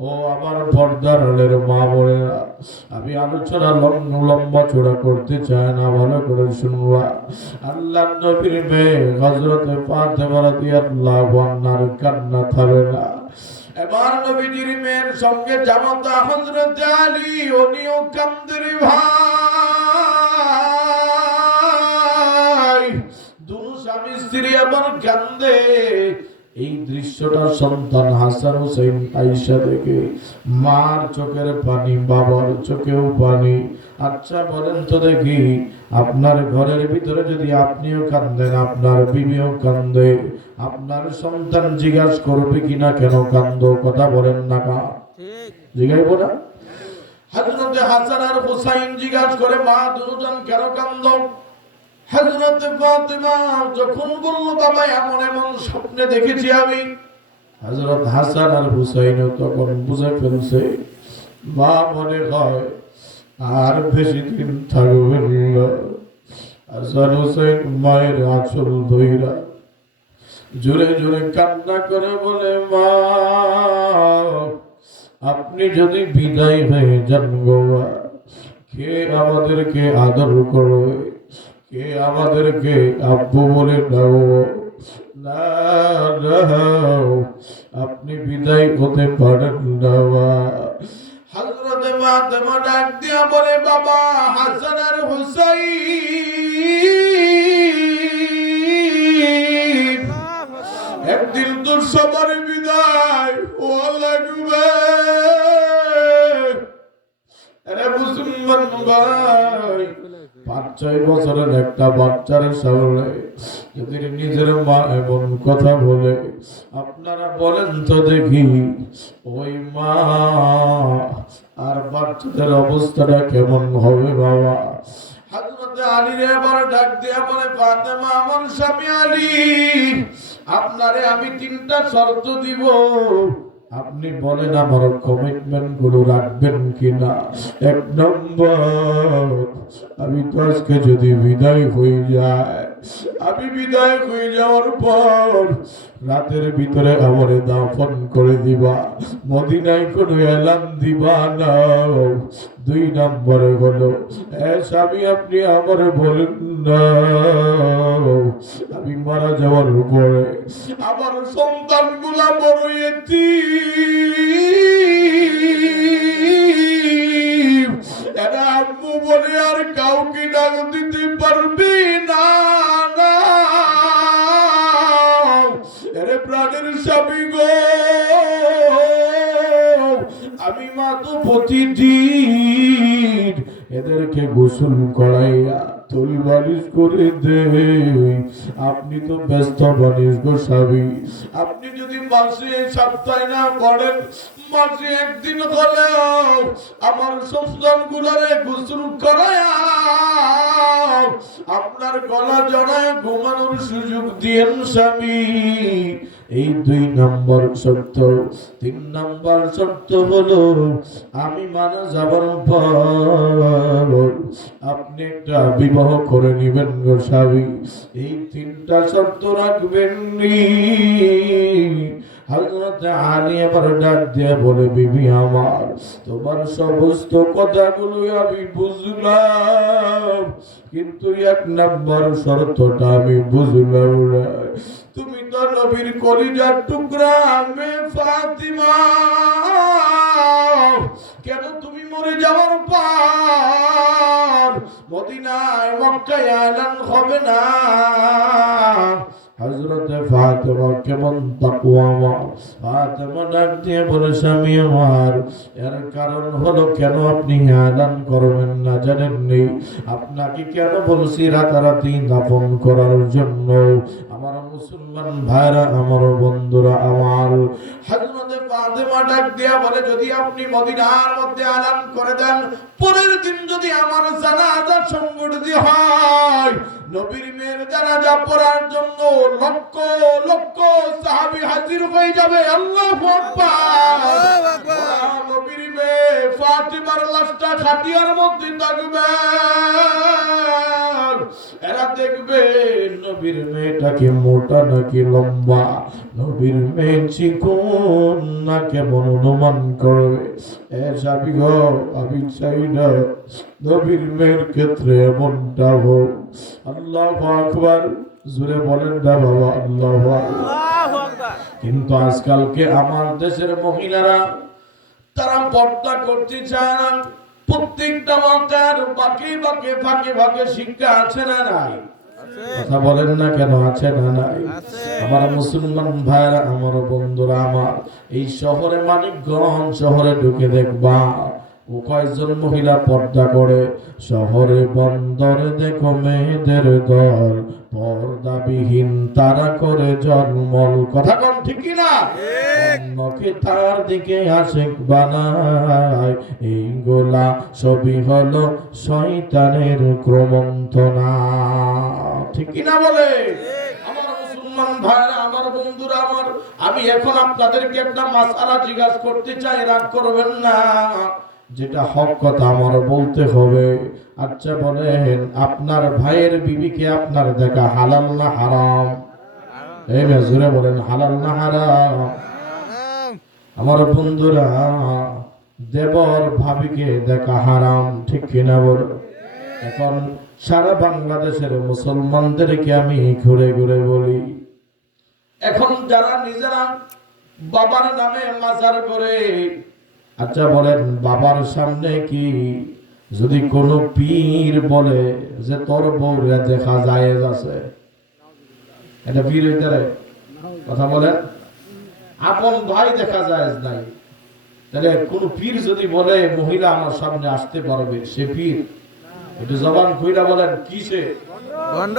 ও আমার পর্দার আলের মা বোনেরা, আমি আলোচনা লম্বা চড়া করতে চাই না, ভালো করে শুনবা। আল্লাহর নবীর মেয়ে হযরত ফাতেমা রাদিয়াল্লাহু আনহার কান্না থামে না। এবার নবীজির মেয়ের সঙ্গে জামাতা হযরত আলী, উনিও কান্দের ভাই, দুই স্বামী স্ত্রী আবার কান্দে। এই দৃশ্যটা সন্তান হাসান হুসাইন আয়েশা দেখে মার চোখের পানি, বাবার চোখেও পানি। আচ্ছা বলেন তো দেখি, আপনার ঘরের ভিতরে যদি আপনিও কান্দেন, আপনার বিবিও কান্দে, আপনার সন্তান জিজ্ঞাসা করবে কিনা কেন কান্দো? কথা বলেন না, কা জিজ্ঞাসা না? হযরত হাসান আর হুসাইন জিজ্ঞাসা করে, মা দুজন কেন কান্দো? হযরত ফাতেমা যখন বলল, বাবা এমন এমন স্বপ্নে দেখেছি আমি। হযরত হাসান আর হুসাইন তখন বুঝে ফেলছে, মা মনে হয় আর বেশি দিন থাকবেন না। হাসান হুসাইন মায়ের আঁচল ধইরা জোরে জোরে কান্না করে বলে, মা আপনি যদি বিদায় হয়ে যান গো, কে আমাদেরকে আদর করবে, কে আমাদেরকে আব্বু বলে দাও? না না, আপনি বিদায় হতে পারেন না। হযরত ফাতেমা ডাক দিয়া বলে, বাবা হাসান আর হুসাইন, একদিন তো সবার বিদায় হওয়া লাগবে। আরে মুসলমান ভাই, 5-6 বছরের একটা বাচ্চার সামনে যদি নিজের মা এমন কথা বলে, আপনারা বলেন তো দেখি, ওই মা আর বাচ্চাদের অবস্থাটা কেমন হবে বাবা? হযরত আলী রে আবার ডাক দিয়া বলে, ফাতেমা আমার স্বামী আলী, আপনারে আমি 3টা শর্ত দিব, আপনি বলেন আমার কমিটমেন্ট গুলো রাখবেন কিনা। 1 নম্বর, আমি তো আজকে যদি বিদায় হয়ে যায়, আমি বিদায় হয়ে যাওয়ার পর রাতের ভিতরে আমারে দাফন করে দিবা, মদিনায় কোনো এলান দিবা না। 2 নম্বরে হলো, স্বামী আপনি আমার বলেন না, আমি মারা যাওয়ার পরে আমার সন্তানগুলা বড় এতিম, এরা আম্মু বলে আর কাউকে ডাক দিতে পারবি না। এরে প্রাণের স্বামী গো, আমি মা তো প্রতিদিন এদেরকে গোসল করাইয়া তল বালিশ করে দে। আপনি তো ব্যস্ত মানুষ গো স্বামী, আপনি যদি মাসে সপ্তাহে না করেন, মাসে একদিন হলেও আমার সন্তান গুলারে গোসল করাইয়া আপনার গলা জড়ায় ঘুমানোর সুযোগ দিয়েন স্বামী। এই 2 নম্বর শর্ত। 3 নম্বর শর্ত হলো, আমি মারা যাবার পর আপনি একটা বিবাহ করে নিবেন গো স্বামী। এই 3টা শর্ত রাখবেন নি। হযরত আলী আবার ডাক দিয়ে বলে, বিবি আমার, তোমার সমস্ত কথাগুলো আমি বুঝলাম, কিন্তু 1 নম্বর শর্তটা আমি বুঝলাম না। তুমি তো নবীর কলিজার টুকরা মে ফাতিমা, কেন তুমি মরে যাওয়ার পর মদিনায় মক্কায় এলান হবে না? হযরত ফাতেমা কেমন তাকওয়া, ফাতেমা ডাক দিয়ে বলে, স্বামী আমার, এর কারণ হলো কেন আপনি এলান করবেন না জানেন নি? আপনাকে কেন বলছি রাতারাতি দাফন করার জন্য? আমার মুসলমান ভাইরা, আমার বন্ধুরা আমার, হযরত ফাতেমা ডাক দিয়া বলে, যদি আপনি মদিনার মধ্যে এলান করে দেন, পরের দিন যদি আমার জানাজা সংগঠিত হয়, নবীর মেয়ের জানাজা পড়ার জন্য লক্ষ লক্ষ সাহাবী হাজির হয়ে যাবে। আল্লাহু আকবার। নবীর মেয়ে ফাতিমার লাশটা খাটিয়ার মধ্যে থাকবে, এরা দেখবে নবীর মেয়েটা কি মোটা নাকি লম্বা, নবীর মেয়ে চিকন না কেমন অনুমান করবে। স্বামী গো, আমি চাই না নবীর মেয়ের ক্ষেত্রে এমনটা হোক। আল্লাহু আকবার, জোরে বলেন না বাবা, আল্লাহু আকবার। কিন্তু আজকালকে আমার দেশের মহিলারা তারা পর্দা করতে চায় না। প্রত্যেকটা মাতার বাকি বাকি ফাঁকে ফাঁকে শিক্ষা আছে না নাই? কথা বলেন না কেন, আছে না নাই? আমার মুসলমান ভাইরা, আমার বন্ধুরা, আমার এই শহরে মানিকগঞ্জ শহরে ঢুকে দেখবা ও কয়জন মহিলা পর্দা করে। শহরে বন্দরে দেখো মেয়েদের দল, পর্দাবিহীন তারা করে জন্মল। কথা কোন ঠিক কি না? অন্যকে তার দিকে আশেক বানায়, এইগুলা সবই হলো শয়তানের ক্রমন্তনা। ঠিক কি না বলে? আমার মুসলমান ভাইরা, আমার বন্ধুরা, আমার আমি এখন আপনাদেরকে একটা মাসআলা জিজ্ঞাসা করতে চাই, রাগ করবেন না। যেটা হক কথা আমার বলতে হবে। আচ্ছা বলেন, আপনার ভাইয়ের বিবিকে আপনার দেখা হালাল না হারাম? এই জোরে বলেন, হালাল না হারাম? আমার বন্ধুরা, দেবর ভাবিকে দেখা হারাম, ঠিক কিনা বল? এখন সারা বাংলাদেশের মুসলমানদেরকে আমি ঘুরে ঘুরে বলি, এখন যারা নিজেরা বাবার নামে মাজার করে, আচ্ছা বলেন, বাবার সামনে কি যদি কোন পীর বলে যে তোর বউরে দেখা যায় আছে, এটা পীর হইতে রে? কথা বলেন, আপন ভাই দেখা যায় নাই, তাহলে কোন পীর যদি বলে মহিলা আমার সামনে আসতে পারবে, সে পীর? একটু জবান খুইলা বলেন, কি সে?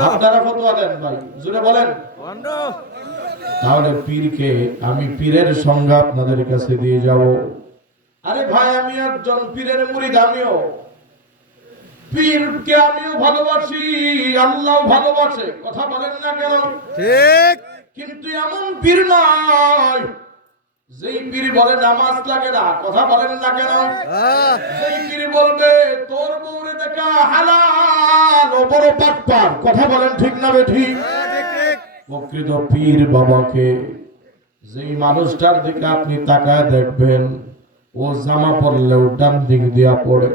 আপনারা ফতোয়া দেন ভাই, জোরে বলেন। তাহলে পীরকে, আমি পীরের সংজ্ঞা আপনাদের কাছে দিয়ে যাব। আরে ভাই, আমি একজন পীরের মুরিদ, আমিও পীরকে আমিও ভালোবাসি, আল্লাহ ভালোবাসে। কথা বলেন না কেন? ঠিক। কিন্তু এমন পীর নয় যেই পীর বলে নামাজ লাগে না। কথা বলেন না কেন? যেই পীর বলবে তোর বউরে দেখা হালাল, ও বড় পাটপার। কথা বলেন ঠিক না বেঠিক? প্রকৃত পীর বাবাকে, যেই মানুষটার দিকে আপনি তাকায় দেখবেন, ও জামা পরলেও ডান দিক দিয়া পড়ে,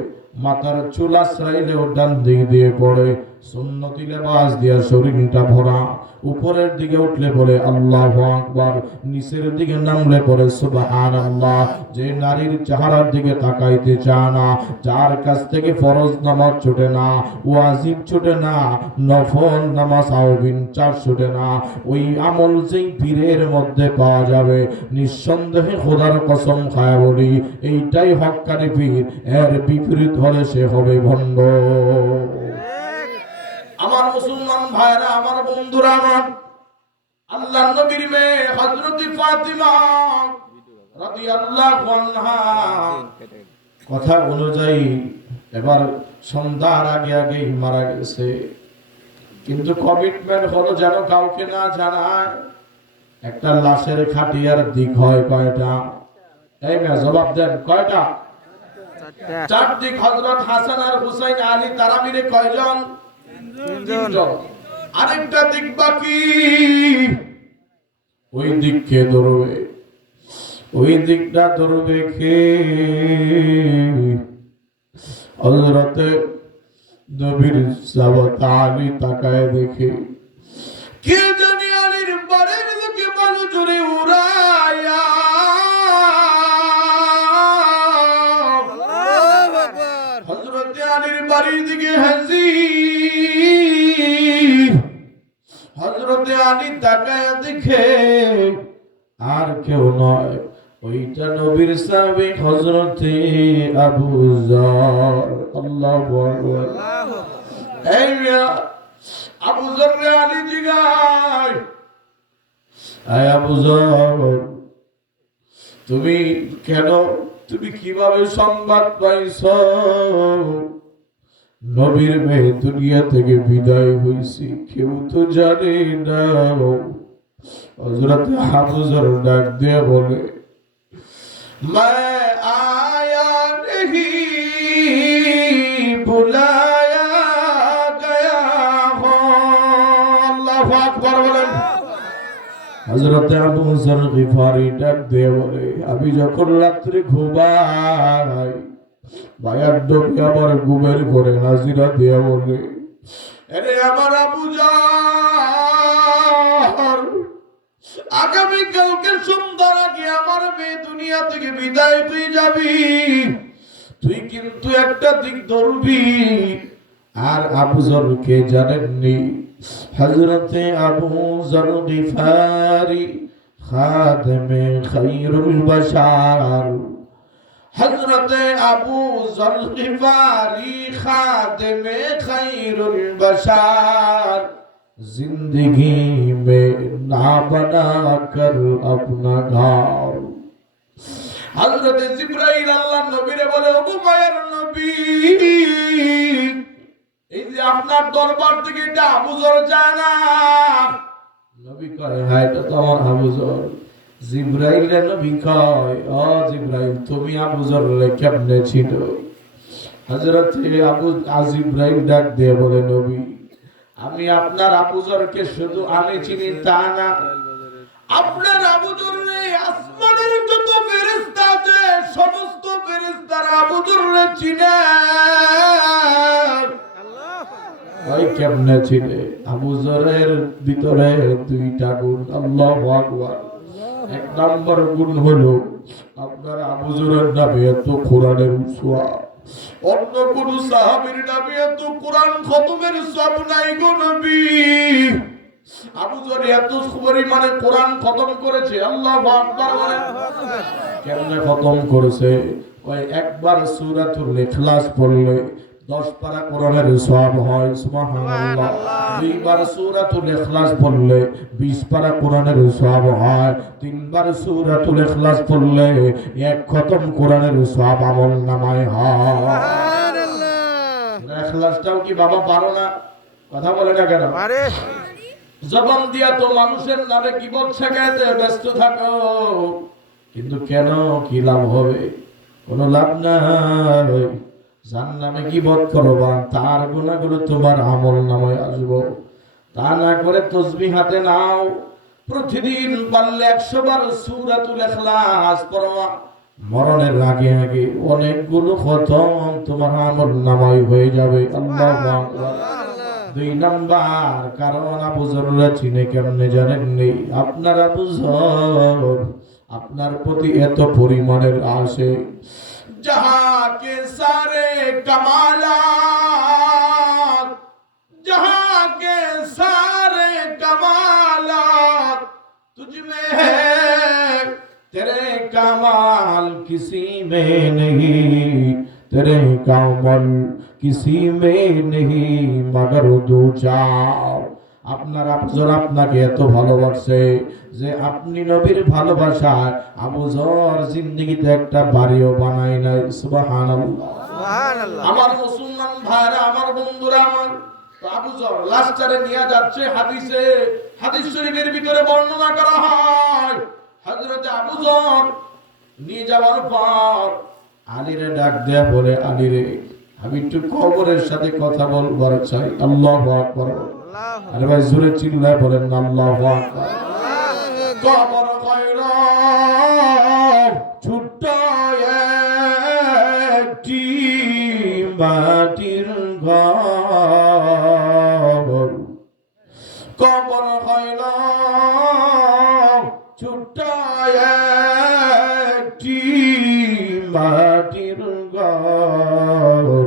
মাথার চুল আশ্রাইলেও ডান দিক দিয়ে পড়ে, সুন্নতি লেবাস দিয়া শরীরটা ভরা, উপরের দিকে উঠলে বলে আল্লাহু আকবার, নিচের দিকে নামলে পরে সুবহানাল্লাহ। যে নারীর চেহারার দিকে তাকাইতে চায় না, যার কাছ থেকে ফরজ নামাজ ছুটে না, ওয়াজিব ছুটে না, নফল নামাজ আউবিন চার ছুটে না, ওই আমল যেই পীরের মধ্যে পাওয়া যাবে, নিঃসন্দেহে খোদার কসম খায় বলি, এইটাই হক্কানি পীর। এর বিপরীত হলে সে হবে ভণ্ড। আমার মুসলমান ভাইরা, আমার বন্ধুরা, আমার আল্লাহর নবীর মেয়ে হযরত ফাতিমা রাদিয়াল্লাহু আনহা কথা অনুযায়ী এবার সন্ধ্যার আগে আগেই মারা গেছে। কিন্তু কমিটমেন্ট হলো যেন কাউকে না জানায়। একটা লাশের খাটিয়ার দিক হয় কয়টা? এই না, জবাব দেন, কয়টা? চার দিক। হযরত হাসান আর হুসাইন আলী তারা মিলে কয়জন? তিনজন। আরেকটা দিক বাকি, ওই দিককে ধরবে। ওই দিকটা ধরবে কে? হযরত নবীর সাহাবা আলী তাকায় দেখে, কে জানি আলীর বাড়ির দিকে বালু জুড়ে উড়ায়া, হযরত আলীর বাড়ির দিকে হাজির। হযরত আলী তাকায় দেখে আর কেউ নয়, ওইটা নবীর সাহাবী হযরত আবু যর। আল্লাহু আকবার। এই আবু যর আলী জিগায়, আয় আবু যর, তুমি কেন, তুমি কিভাবে সংবাদ পাইছো নবীর মেয়ে দুনিয়া থেকে বিদায় হইছে? কেউ তো জানে না। হযরত আবু যর ডাক দিয়ে বলে, मैं आया नहीं बुलाया गया हो। अल्लाहु হযরতে আবু যর গিফারি ডাক দিয়ে বলে, আমি যখন রাত্রে ঘুমাই মায়ার নবী আমার ঘুমের ঘরে হাজিরা দিয়ে বলে, আরে আমার আবু যর, আগামী কালকে সন্ধ্যার আগে আমার মেয়ে দুনিয়া থেকে বিদায় তুই যাবি, তুই কিন্তু একটা দিক ধরবি। আর আবু যরকে জানেননি, হযরতে আবু যর গিফারি খাদেমে খায়রুল বাশার, হযরতে আবু যর গিফারি খাদেমে খায়রুল বাশার जिंदगी में ना बना कर अपना घर। हजरत जिब्राइल আল্লাহর নবীরে বলে, ওগো মায়ের নবী, এই যে আপনার দরবার থেকে এটা আবু যর যায় না। নবী কয়, হ্যাঁ এটা তো আমার আবু যর। জিব্রাইল নবী কয়, ও জিব্রাইল তুমি আবু যররে কেমনে চিনো? হযরত আবু জিব্রাইল ডাক দিয়ে বলে, নবী আমি আপনার আবু যরকে শুধু আমি চিনি তা না, আপনার আবু যররে আসমানের যত ফেরেশতা আছে সমস্ত ফেরেশতারা আবু যররে চিনে। ওই কেমনে চিনে? আবু যরের ভিতরে দুইটা গুণ, আল্লাহু আকবার। এক নম্বর গুণ হলো আপনার আবু যরের নামে এত কোরআনের উসওয়া, অন্য কোন সাহাবীর নামে এত কোরআন খতমের সব নাই গো নবী। আবু যর এত পরিমাণে কোরআন খতম করেছে, আল্লাহু আকবার বলেন। কেমনে খতম করেছে? ওই একবার সূরাতুল ইখলাস পড়লে 10 পারা কোরআনের সওয়াব হয়, সুবহানাল্লাহ। দুইবার সূরাতুল ইখলাস পড়লে 20 পারা কোরআনের সওয়াব হয়, তিনবার সূরাতুল ইখলাস পড়লে এক খতম কোরআনের সওয়াব আমলনামায় হয়। সুবহানাল্লাহ। ইখলাসটাও কি বাবা পারো না? কথা বলে না কেন? আরে জবান দিয়া তো মানুষের নামে কিবত শেখাইতে ব্যস্ত থাকো, কিন্তু কেন কি লাভ হবে? কোনো লাভ নাই। যার নামে গীবত করবা তার গুনাহগুলো তোমার আমলনামায় আসবে। তা না করে তাসবিহ হাতে নাও, প্রতিদিন পারলে 100 বার সূরাতুল ইখলাস পড়বা। মরণের আগে আগে অনেকগুলো খতম তোমার আমলনামায় হয়ে যাবে। আল্লাহু আকবার। 2 নাম্বার কারণ আবু যররা চিনে কেমনে জানেননি? আপনার আবু যর আপনার প্রতি এত পরিমাণের আসে, जहां के सारे कमालात, जहां के सारे कमालात तुझ में है, तेरे कमाल किसी में नहीं, तेरे कमाल किसी में नहीं मगर दो चाओ। আপনার আবু যর আপনাকে এত ভালোবাসে যে আপনি নবীর ভালোবাসায় আবু যর জিন্দেগিতে একটা বাড়িও বানায় নাই। সুবহানাল্লাহ, সুবহানাল্লাহ। আমার মুসলমান ভাইরা, আমার বন্ধুরা, আমার তো আবু যর লাশটারে নিয়ে যাচ্ছে। হাদিস শরীফের ভিতরে বর্ণনা করা হয়, হযরত আবু যর নিয়ে যাওয়ার পর আলীরে ডাক দেয়া বলে, আলী রে আমি একটু কবরের সাথে কথা বলবার চাই। আল্লাহু আকবার। আরে ভাই জোরে চিল্লায় বলেন আল্লাহু আকবার। কবর কয়রা ছোট্ট একটি মাটির ঘর, কবর কয়রা ছোট্ট একটি মাটির ঘর,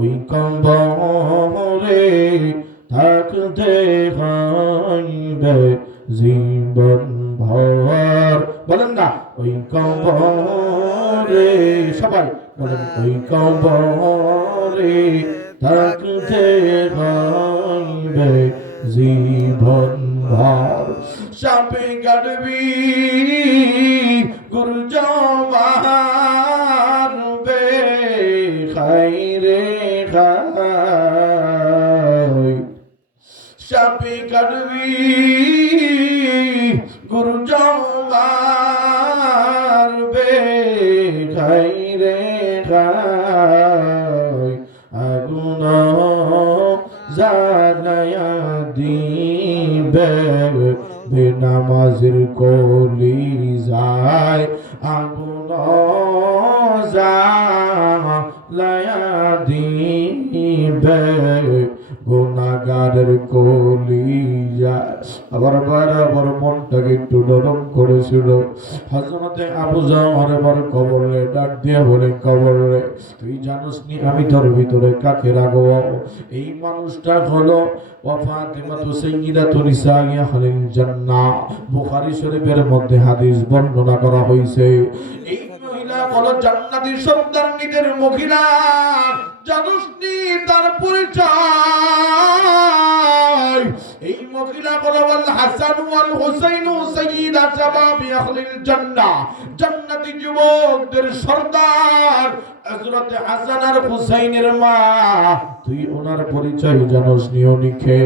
ওই কবরে থাকতে হইবে জীবন ভর। বলেন না, ওই কবরে, সবাই বলেন, ওই কবরে থাকতে হইবে জীবন ভর। সাপে কাটবি গুরজ মারবে, খাইরে খাই, সাপে কাটবি গুরজ মারবে, খাইরে খাই, আগুন জ্বালায়া দিবে বেনামাজির কলি যায় আগুন জ্বালায়া দিবে গুনাহগারের কলিজা। আবার বরাবর মনটাকে একটু নরম করেছিল। হযরতে আবু জাহর এবার কবরে ডাক দিয়ে বলে, কবরে তুই জানোস নি আমি তোর ভিতরে কাকে রাখবো? এই মানুষটা হলো ফাতিমাতু সাইয়্যিদাতু নিসাঈ আহলিল জান্নাহ। বুখারী শরীফের মধ্যে হাদিস বর্ণনা করা হয়েছে। এই মহিলা হলো জান্নাতি সন্তানদের মহিলা। জানোস নি তার পরিচয়? এই মহিলা হলো আল হাসান ওয়াল হুসাইন সাইয়্যিদা শাবাবি আহলিল জান্নাহ। জান্নাতি যুবকদের সর্দার হযরত হাসান আর হুসাইনের মা। তুই ওনার পরিচয় জানোস নি? উনিকে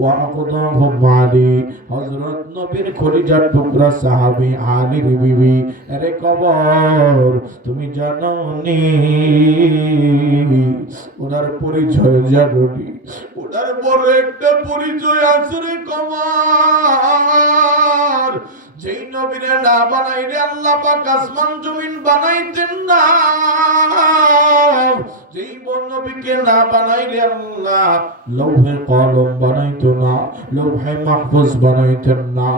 ওয়া আকদাহুম আলী, হযরত নবীর কলিজার টুকরা সাহাবী আলীর বিবি। আরে কবর তুমি জানো নি ওনার পরিচয়? জানো নি ওনার বড় একটা পরিচয় আছে রে কবর। যেই নবীরে না বানাইলে আল্লাহ পাক আসমান জমিন বানাইতেন না। যেই নবীকে না বানাইলে আল্লাহ লৌহে কলম বানাইতো না, লৌহে মাহফুজ বানাইতেন না,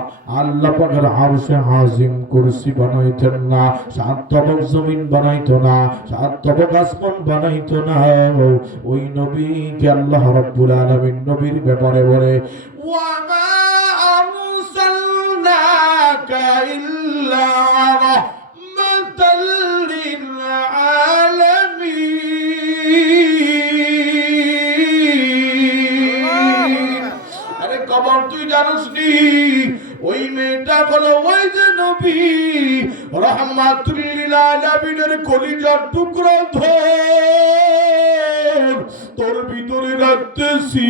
আল্লাহ পাকের আরশে আজিম কুরসি বানাইতেন না, সাত তবক জমিন বানাইতো না, সাত তবক আসমান বানাইতো না। ওই নবীকে আল্লাহ রাব্বুল আলামিন নবীর ব্যাপারে বলে, ওয়া মা আরসালনাকা ইল্লা রাহমাতাল লিল আলামিন। আরে কবর তুই জানোস নি ওই মেয়েটা হলো ওই যে নবী রাহমাতুল লিল আলামিনের কলিজার টুকরা। তোর ভিতরে রাখতেছি,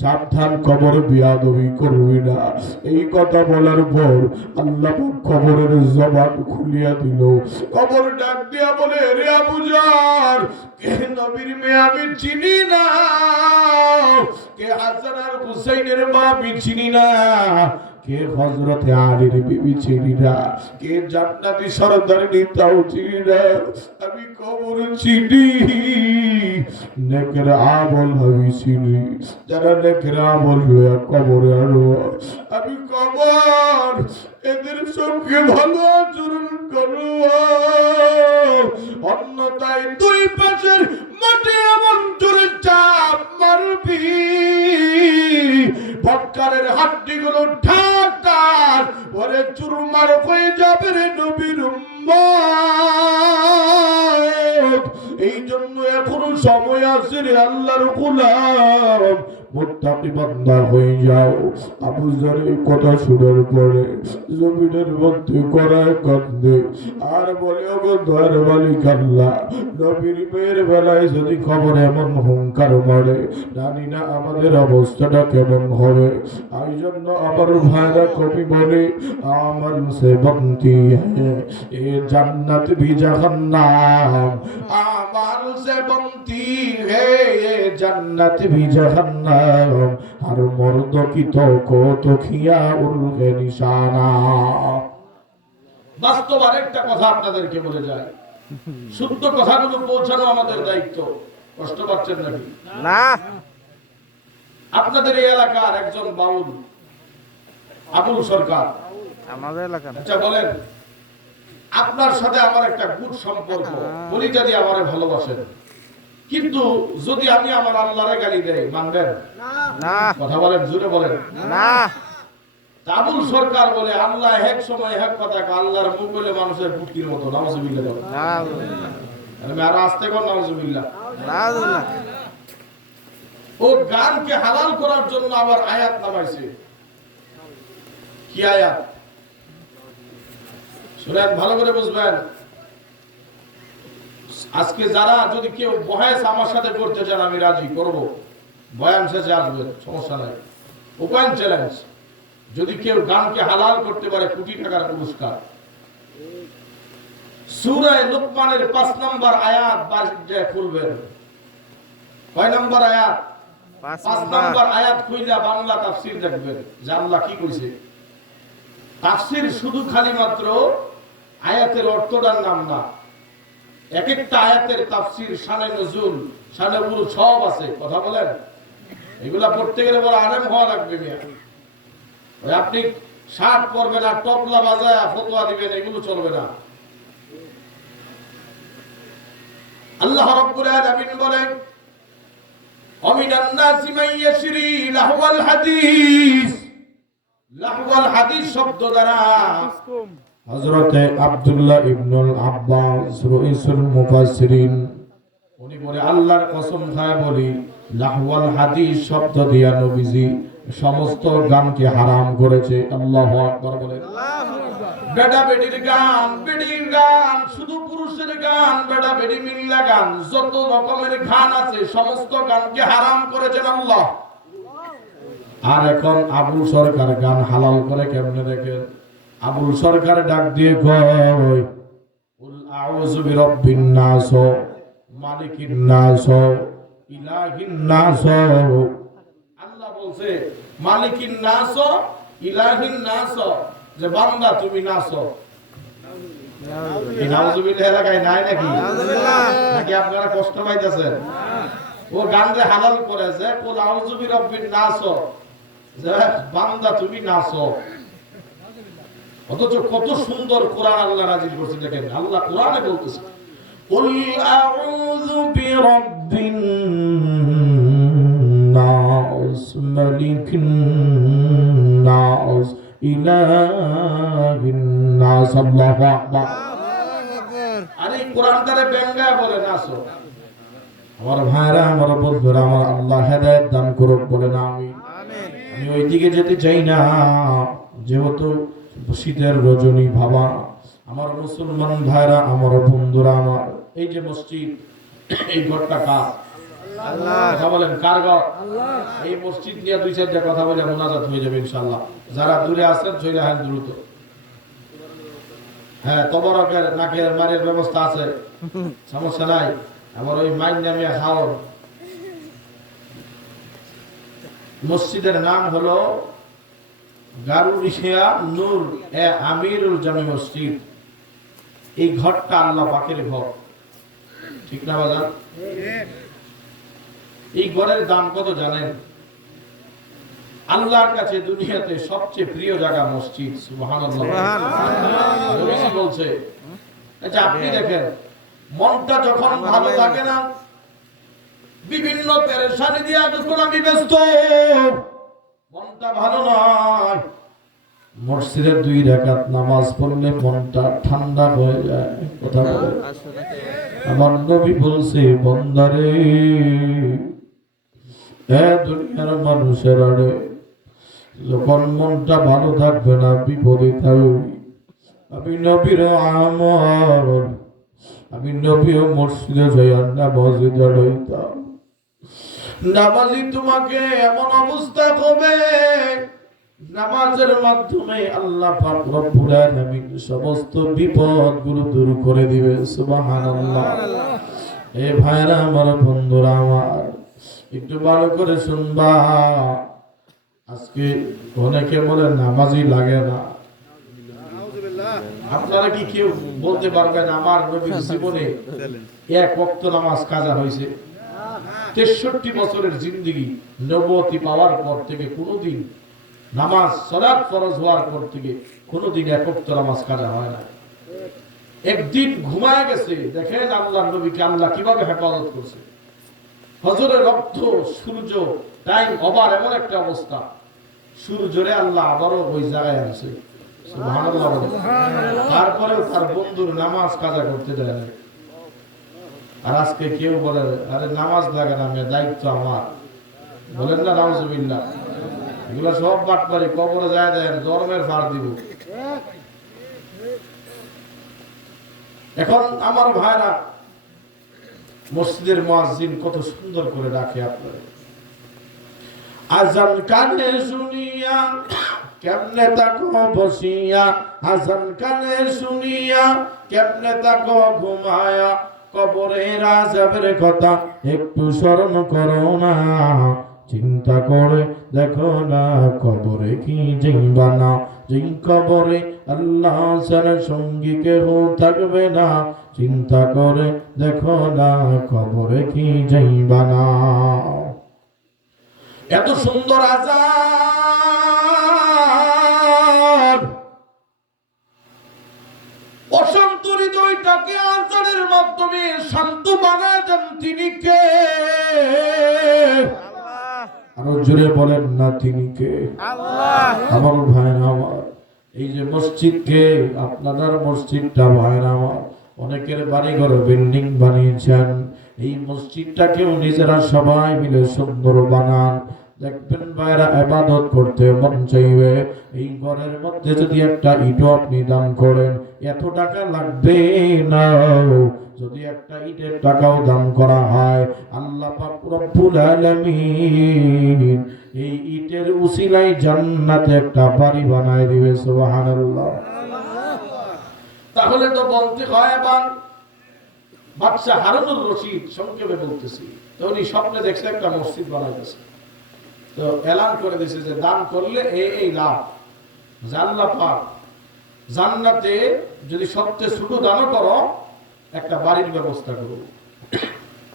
সাবধান কবর বিয়াদবি করবি না। এই কথা বলার পর আল্লাহ কবরের জবান খুলিয়া দিল। কবর ডাক দিয়া বলে, রে আবু জার, কে নবীর মেয়ে আমি চিনি না, কে হাসান আর হুসাইনের মা আমি চিনি না, কে হযরতে আলীর বিবি চিনি না, কে জান্নাতি সরদারিনী তাও চিনি না। আমি কবর চিনি, নেকের আমল আমি চিনি। যারা নেকের আমল লইয়া কবরে আরো, আমি কবর এদের সঙ্গে ভালো আচরণ করো, অন্যথায় দুই পাশের মাটি এমন জোরে চাপ মারবি বক্কারের হাড্ডিগুলো ঠাক ঠাক ওরে চুরমার হয়ে যাবে রে নবীর উম্মত। এই জন্য এখনো সময় আছে রে আল্লাহর গোলাম, মুত্তাকি বান্দা হয়ে যাও। আবু যারের কথা শোনার পরে জমিনের মধ্যে করায় কান্দে আর বলে, ওগো দয়ার মালিক আল্লাহ, নবীর মেয়ের বেলায় যদি খবর এমন হুঙ্কার মারে, জানি না আমাদের অবস্থাটা কেমন হবে। এই জন্য আমার ভাইরা কবি বলে, আমার সে বন্তি এ জান্নাত ভি জাহান্নাম, আমার সে বন্তি হে জান্নাত ভি জাহান্নাম, আর মর্দ কি তো কত খিয়া উলগে নিশানা। বাস্তব আরেকটা কথা আপনাদেরকে বলে যায়, শুদ্ধ কথাগুলো পৌঁছানো আমাদের দায়িত্ব। কষ্ট পাচ্ছেন নাকি? না। আপনাদের এই এলাকার একজন বাউল আবুল সরকার আমাদের এলাকা। আচ্ছা বলেন, আপনার সাথে আমার একটা গুড সম্পর্ক, বলি যদি আমারে ভালোবাসেন, কিন্তু যদি আমি আমার আল্লাহরে গালি দেই মানবেন না? কথা বলেন, জোরে বলেন না। আবুল সরকার বলে, আল্লাহ এক সময় এক কথা, আল্লাহর মুখ বলে মানুষের বুদ্ধির মতো। নাউজুবিল্লাহ বলেন। আমি আর আসতে কোন নাউজুবিল্লাহ। ও গানকে হালাল করার জন্য আবার আয়াত নামাইছে। কি আয়াত শুনেন, ভালো করে বুঝবেন। আজকে যারা যদি কেউ বয়াস আমার সাথে করতে চান, আমি রাজি করব, বয়ান শেষে আসবেন, সমস্যা নাই, ওপেন চ্যালেঞ্জ। যদি কেউ গানকে হালাল করতে পারে, কোটি টাকার পুরস্কার। সূরা লুকমানের 5 নম্বর আয়াত বাসে খুলবেন। কয় নম্বর আয়াত? 5 5 নাম্বার নাম্বার আয়াত কইলা বাংলা তাফসীর দেখবেন যে আল্লাহ কি কইছে। তাফসীর শুধু খালি মাত্র আয়াতের অর্থটার নাম না, এক একটা আয়াতের তাফসীর, শানে নজুল, শানে উরুদ সব আছে। কথা বলেন, এগুলা পড়তে গেলে বড় আলেম হওয়া লাগবে মিয়া। ওই আপনি শার্ট পরবেন আর টপলা বাজায় ফতোয়া দিবেন, এগুলো চলবে না। আল্লাহ রাব্বুল আলামিন বলেন অমিনান নাসি মান ইয়াশরি লাহওয়াল হাদিস। লাহওয়াল হাদিস শব্দ দ্বারা হযরতে আব্দুল্লাহ ইবনুল আব্বাস রাইসুল মুফাসসিরিন উনি বলে আল্লাহর কসম খায় বলি লাহওয়াল হাদিস শব্দ দিয়া নবীজি সমস্ত গানকে হারাম করেছে। আল্লাহু আকবার বলেন। বেটা বেটির গান, বেটির গান, শুধু পুরুষের গান, বেটা বেটি মিল্লা গান, যত রকমের গান আছে সমস্ত গানকে হারাম করেছেন আল্লাহ। আর এখন আবুল সরকার গান হালাল করে কেমনে দেখেন। আবুল সরকার ডাক দিয়ে কয় কুল আউযু বিরাব্বিন নাস মালিকিন নাস ইলাহিন নাস। আল্লাহ বলছে মালিকিন নাস ইলাহিন নাস, যে বান্দা তুমি নাচো। নাউজুবিল্লাহ এলাকায় নাই নাকি? নাকি আপনারা কষ্ট পাইতেছেন? ও গানরে হালাল করেছে কুল আউযু বিরাব্বিন নাস, যে বান্দা তুমি নাচো। অথচ কত সুন্দর কোরআন আল্লাহ নাযিল করছে দেখেন। আল্লাহ কোরআনে বলতেছে কুল আউযু বিরাব্বিন নাস মালিকিন নাস ইলাহিন নাস। আল্লাহু আকবার। আরে কোরআনটারে ব্যঙ্গায় বলে নাচো। আমার ভাইরা, আমার বন্ধুরা, আমার আল্লাহ হেদায়েত দান করুক বলে না আমিন। আমি ওইদিকে যেতে চাই না, যেহেতু শীতের রজনী ভাবা। আমার মুসলমান ভাইরা, আমার বন্ধুরা, আমার এই যে মসজিদ, এই ঘরটা কার? কথা বলেন কার ঘর? এই মসজিদ নিয়ে দুই চারটা কথা বলে মোনাজাত হয়ে যাবে ইনশাআল্লাহ। যারা দূরে আছেন চলে আসেন দ্রুত। হ্যাঁ, তবরকের নাকের মারের ব্যবস্থা আছে, সমস্যা নাই। আমার ওই মাইন নামে খাও। মসজিদের নাম হলো গারুরিশিয়া নূর এ আমিরুল জামি মসজিদ। এই ঘরটা আল্লাহ পাকের ঘর, ঠিক না বাজান? এই ঘরের দাম কত জানেন? আল্লাহর কাছে দুনিয়াতে সবচেয়ে প্রিয় জায়গা মসজিদ। সুবহানাল্লাহ। নবীজি বলছে, আচ্ছা আপনি দেখেন, মনটা যখন ভালো থাকে না, বিভিন্ন পেরেশানি দিয়ে যখন আমি ব্যস্ত, মনটা ভালো নয়, মসজিদের 2 রাকাত নামাজ পড়লে মনটা ঠান্ডা হয়ে যায়। কথা বলে আমার নবী বলছে, বন্দারে দুনিয়ার মানুষের আরে যখন মনটা ভালো থাকবে না, বিপদে থাকবে। আমি নবীর আমল, আমি নবীও মসজিদে যাই নামাজে দাঁড়াইতাম। নামাজি তোমাকে এমন অবস্থা হবে, নামাজের মাধ্যমে আল্লাহ পাক রব্বুল আলামিন সমস্ত বিপদগুলো দূর করে দিবে। সুবহানাল্লাহ। এ ভাইরা, আমার বন্ধুরা, আমার একটু ভালো করে শুনবা। আজকে অনেকে বলে নামাজই লাগে না। আপনারা কি কেউ বলতে পারবেন আমার নবীর জীবনে 1 ওয়াক্ত নামাজ কাজা হয়েছে? 63 বছরের জিন্দেগি নবুয়তি পাওয়ার পর থেকে কোনোদিন নামাজ সালাত ফরজ হওয়ার পর থেকে কোনোদিন 1 ওয়াক্ত নামাজ কাজা হয় না। একদিন ঘুমায় গেছে, দেখেন আল্লাহর নবীকে আল্লাহ কিভাবে হেফাজত করছে। হজরের রক্ত, সূর্য টাইম ওভার, এমন একটা অবস্থা, সূর্যরে আল্লাহ আবারও ওই জায়গায় আনছে। সুবহানাল্লাহ। তারপরেও তার বন্ধুর নামাজ কাজা করতে দেয় না। আর আজকে কেউ বলে আরে নামাজ লাগে না, আমি দায়িত্ব আমার, বলেন না নাউজুবিল্লাহ। এগুলো সব বাটপারি, কবরে যায় দেন ধর্মের ফাড় দিব। এখন আমার ভাইরা, মসজিদের মুয়াজ্জিন কত সুন্দর করে রাখে আপনারা। আজান কানে শুনিয়া কেমনে তাকো বসিয়া, আজান কানে শুনিয়া কেমনে তাকো ঘুমায়া, কবরের আযাবের কথা একটু স্মরণ করো না, চিন্তা করে দেখো না কবরে কি যাইবা না, যেই কবরে আল্লাহ ছাড়া সঙ্গী কেহ থাকবে না। চিন্তা করে দেখো না কবরে কি যাইবা না। এত সুন্দর আযাব, অশান্ত হৃদয়টাকে আযাবের মাধ্যমে শান্ত বানায় দেন তিনি কে? আরো জোরে বলেন না তিনি কে? আল্লাহ। আমার ভাইরা আমার, এই যে মসজিদকে আপনাদের মসজিদটা ভাইরা আমার, অনেকের বাড়ি ঘরে বিল্ডিং বানিয়েছেন, এই মসজিদটাকেও নিজেরা সবাই মিলে সুন্দর বানান। দেখবেন ভাইরা ইবাদত করতে মন চাইবে, এই ঘরের মধ্যে যদি একটা ইটও আপনি দান করেন এত টাকা লাগবে না। যদি একটা ইটের টাকাও দান করা হয়, আল্লাহ পাক রব্বুল আলামিন এই ইটের উসিলায় জান্নাতে একটা বাড়ি বানায় দিবে। সুবহানাল্লাহ। তাহলে তো বলতে হয় এবার বাদশা হারুনুর রশিদ, সংক্ষেপে বলতেছি, তো উনি স্বপ্নে দেখছে একটা মসজিদ বানাইতেছে, তো এলান করে দিয়েছে যে দান করলে এই লাভ, আল্লাহ পাক জান্নাতে যদি সবচেয়ে ছোট দানও করো একটা বাড়ির ব্যবস্থা করো।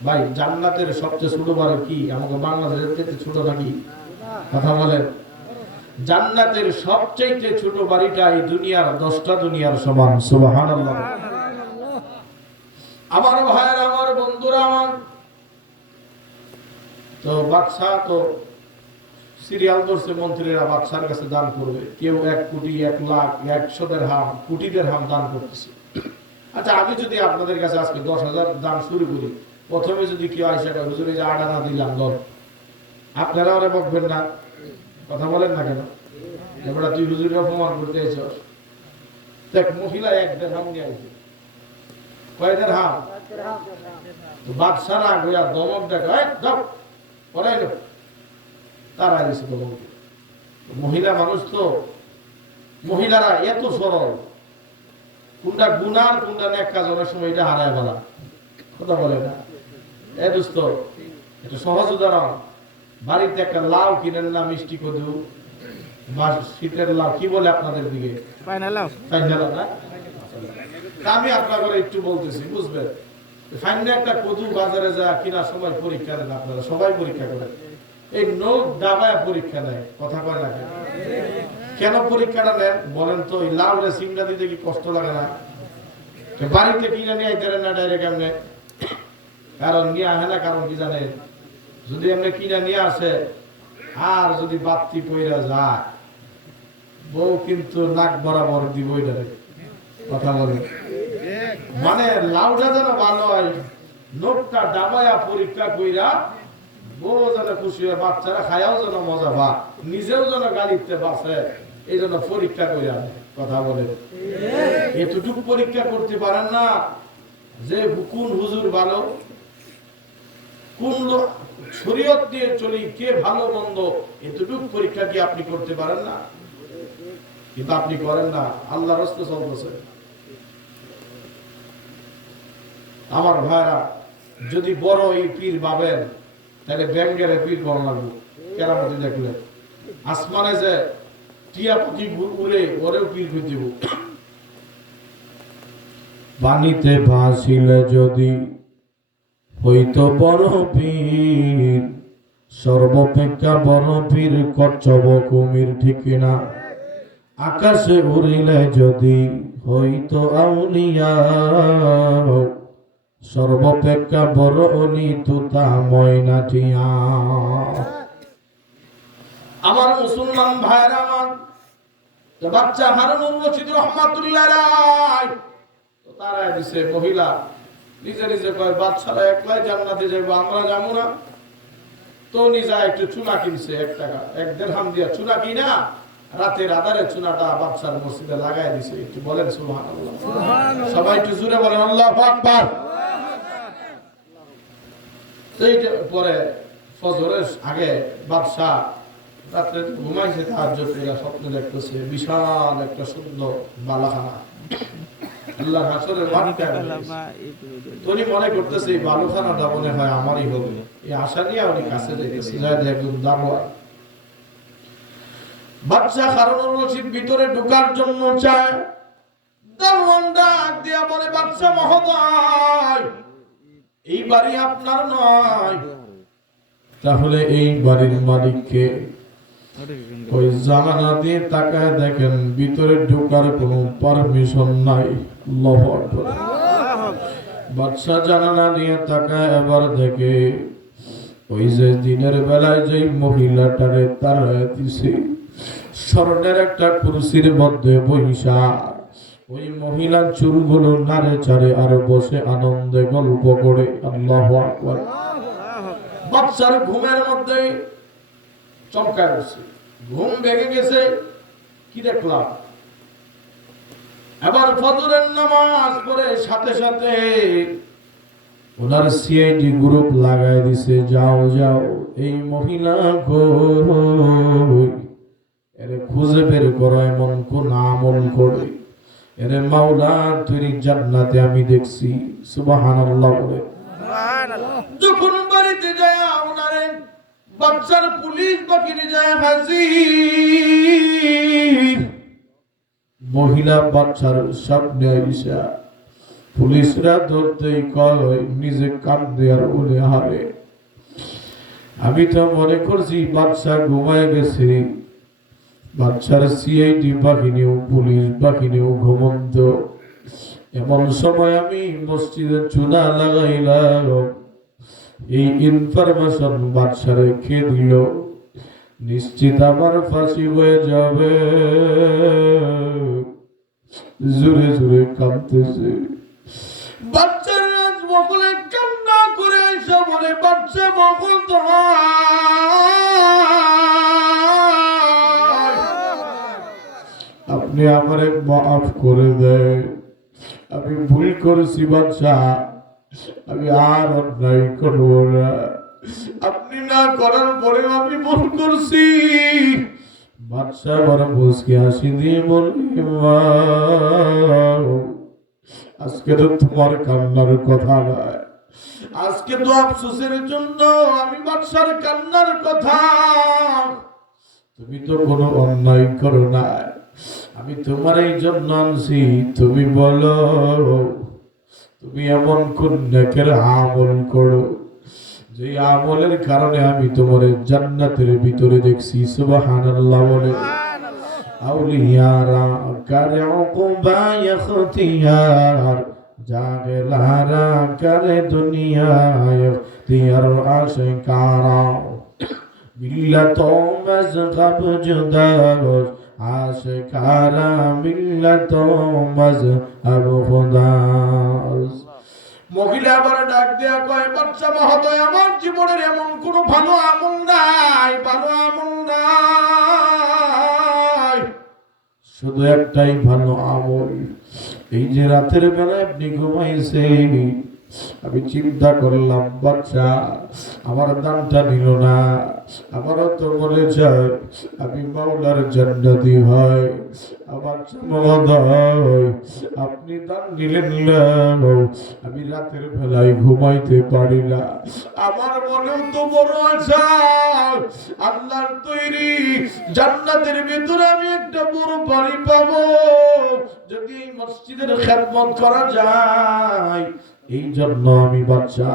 ভাই জান্নাতের সবচেয়ে ছোট বাড়ি কি আমাদের বাংলাদেশের থেকে ছোট নাকি? কথা বলেন। জান্নাতের সবচেয়ে ছোট বাড়িটা এই দুনিয়ার 10টা দুনিয়ার সমান। সুবহানাল্লাহ। আমার ভাইয়ের, আমার বন্ধুরা আমার, তো বাদশা তো সিরিয়াল ধরছে, মন্ত্রীরা বাদশার কাছে দান করবে, কেউ 1 কোটি 1 লাখ 100 দিরহাম কোটি দিরহাম দান করতেছে। আচ্ছা আমি যদি আপনাদের কাছে আজকে 10,000 দান শুরু করি, প্রথমে যদি কেউ আইসা কয় হুজুর এই যে 8 আনা দিলাম 10, আপনারা ওরা বকবেন না? কথা বলেন না কেন? এবার তুই হুজুরের অপমান করতে এসেছ। দেখ মহিলা 1 দিরহাম নিয়ে আইছে, কয় দিরহাম? তো বাদশা না গোয়া দমক দেখো, এই দাও পড়াই দাও, তারা এসে দমক। মহিলা মানুষ তো, মহিলারা এত সরল, কোনটা গুনার কোনটা নেক কাজ অনেক সময় এটা হারায় বলা। কথা বলে না? এ দোস্ত, এটা সহজ উদাহরণ, বাড়িতে একটা লাউ কিনেন না, মিষ্টি কদু বা শীতের লাউ কি বলে আপনাদের দিকে? পাইনা লাউ। পাইনা লাউ না? আমি আপনাদের একটু বলতেছি বুঝবেন। ফাইনালে একটা কদু বাজারে যা কিনার সময় পরীক্ষা দেন, আপনারা সবাই পরীক্ষা করেন, এই নোট দাবায় পরীক্ষা নেয়। কথা কয় না কেন পরীক্ষাটা নেন বলেন তো? এই লাউ রে সিমটা দিতে কি কষ্ট লাগে না? বাড়িতে কিনে নিয়ে আইতে না ডাইরেক্ট এমনি, কারণ নিয়ে আসে না, কারণ কি জানেন? যদি এমনি কিনে নিয়ে আসে আর যদি বাতি পইরা যায়, বউ কিন্তু নাক বরাবর দিব এটারে। কথা বলে মানে লাউটা যেন ভালো হয়, নোটটা ডাবায়া পরীক্ষা কইরা বউ যেন খুশি হয়, বাচ্চারা খায়াও যেন মজা পা, নিজেও যেন গালিতে বাঁচে, এই জন্য পরীক্ষা কইরা। কথা বলে এতটুকু পরীক্ষা করতে পারেন না যে কোন হুজুর ভালো, কোন শরীয়ত দিয়ে চলি, কে ভালো মন্দ, এতটুকু পরীক্ষা কি আপনি করতে পারেন না? কিন্তু আপনি করেন না, আল্লাহর রাস্তা চলতেছে। আমার ভাইরা, যদি বড় এই পীর ভাবেন তাহলে ব্যাঙ্গের পীর বড় লাগবে। কেরামতি দেখলে আসমানে যে টিয়া পাখি উড়ে, ওরেও পীর করে দিব। পানিতে ভাসিলে যদি হইতো বড় পীর, সর্বপেক্ষা বড় পীর কচ্ছপ কুমির, ঠিক না? আকাশে উড়িলে যদি হইতো আউলিয়া, সর্বপেক্ষা বড় অলি তুতা ময়নাটিয়া। আমার মুসলমান ভাইরা আমার, বাচ্চা হারুনুর রশিদ রাহমাতুল্লাহ আলাইহি তারা দিছে, মহিলা নিজে নিজে কয় বাচ্চারা একলাই জান্নাতে যাবে, আমরা যাবো না। তো নিজা একটু চুনা কিনছে, 1 টাকা 1 দিরহাম দিয়া চুনা কিনা রাতের আধারে চুনাটা বাচ্চার মসজিদে লাগাই দিছে। একটু বলেন সুবহানাল্লাহ। সবাই একটু জোরে বলেন আল্লাহু আকবার। এইটা পরে ফজরের আগে বাদশা রাতে ঘুমাইছে, তাহাজ্জুদ করে স্বপ্ন দেখতেছে বিশাল একটা সুন্দর বালাখানা, আল্লাহ হাসরের মাঠে উনি মনে করতেছে এই বালুখানাটা মনে হয় আমারই হবে, এই আশা নিয়ে উনি কাছে যাইতেছে, যায় দেখুন দারোয়ান বাদশা হারুনুর রশিদ ভিতরে ঢোকার জন্য চায়। দারোয়ান ডাক দিয়া বলে, বাদশা মহোদয়, এই বাড়ি আপনার নয়। তাহলে এই বাড়ির মালিককে? ওই জানালা দিয়ে তাকায় দেখেন ভিতরে ঢোকার কোনো পারমিশন নাই। আল্লাহু আকবার। বাদশা জানালা দিয়ে তাকায়, এবার দেখে ওই যে দিনের বেলায় যে মহিলাটারে তাড়ায় দিছে স্বর্ণের একটা কুরসির মধ্যে বইসা ওই মহিলার চুলগুলো নাড়ে চাড়ে আর বসে আনন্দে গল্প করে। আল্লাহু আকবার। বাদশার ঘুমের মধ্যে চমকায় উঠছে, ঘুম ভেঙে গেছে। কি দেখলাম? এবার ফজরের নামাজ পড়ে সাথে সাথে ওনার সিআইডি গ্রুপ লাগাই দিছে, যাও যাও এই মহিলা কই, এরে খুঁজে বের করো, এমন কোন আমল করে এরে মাওলা তৈরি জান্নাতে আমি দেখছি। সুবহানাল্লাহ বলে যখন বাড়িতে যায় ওনারে বাচ্চার পুলিশ বাকিরে যায় হাজির। মহিলা বাচ্চার সামনে আইসা পুলিশরা ধরতেই কয় নিজে কান্দে আর বলে, হারে আমি তো মনে করছি বাচ্চা ঘুমায় গেছে। বাচ্চার সিআইডি বাহিনীও পুলিশ বাহিনীও ঘুমন্ত। এমন সময় আমি মসজিদের চুলা লাগাইলাম, এই ইনফরমেশন বাচ্চার রেখে দিল, নিশ্চিত আমার ফাঁসি হয়ে যাবে। জোরে জোরে কাঁদতেছে। বাচ্চার রাজ বকুলে কান্না করে এসে বলে, বাচ্চা বকুল আপনি আমারে মাফ করে দেন, আমি ভুল করেছি বাচ্চা, আমি আর অন্যায় করব না। আপনি না করার পরে আমি ভুল করছি। বাচ্চা বড় মুসকি হাসি দিয়ে বললি, মা আজকে তো তোমার কান্নার কথা নয়, আজকে তো আফসোসের জন্য আমি বাচ্চার কান্নার কথা। তুমি তো কোনো অন্যায় করো না, আমি তোমার এই জন্য আনছি। তুমি বলো তুমি এমন কোন নেকের আমল করো যে আমলের কারণে আমি তোমার জান্নাতের ভিতরে দেখছি। সুবহানাল্লাহ বলে আউলিয়ারা করে উকুবা ইখতিয়ার, জাগলারা করে দুনিয়া ইখতিয়ার আশিকারা, মিল্লাত মযহব জুদাস আশিকারা, মিল্লাত মযহব খুদাস। মহিলা আবার ডাক দেয়া কয়, বাচ্চা মহোদয়, আমার জীবনের এমন কোনো ভালো আমল নাই, ভালো আমল নাই, শুধু একটাই ভালো আমল। এই যে রাতের বেলা আপনি ঘুমাইছেন, আমি চিন্তা করলাম বাচ্চা আমার দানটা নিল না, আমারও তো মনে চায় আমি মাওলার জান্নাতি হয়। আমার মহোদয় আপনি দান নিলেন না, আমি রাতের বেলায় ঘুমাইতে পারি না। আমার মনেও তো বড় আশা, আল্লাহর তৈরি জান্নাতের ভিতরে আমি একটা বড় বাড়ি পাবো, যদি এই মসজিদের খেদমত করা যায়। এই জন্য আমি বাচ্চা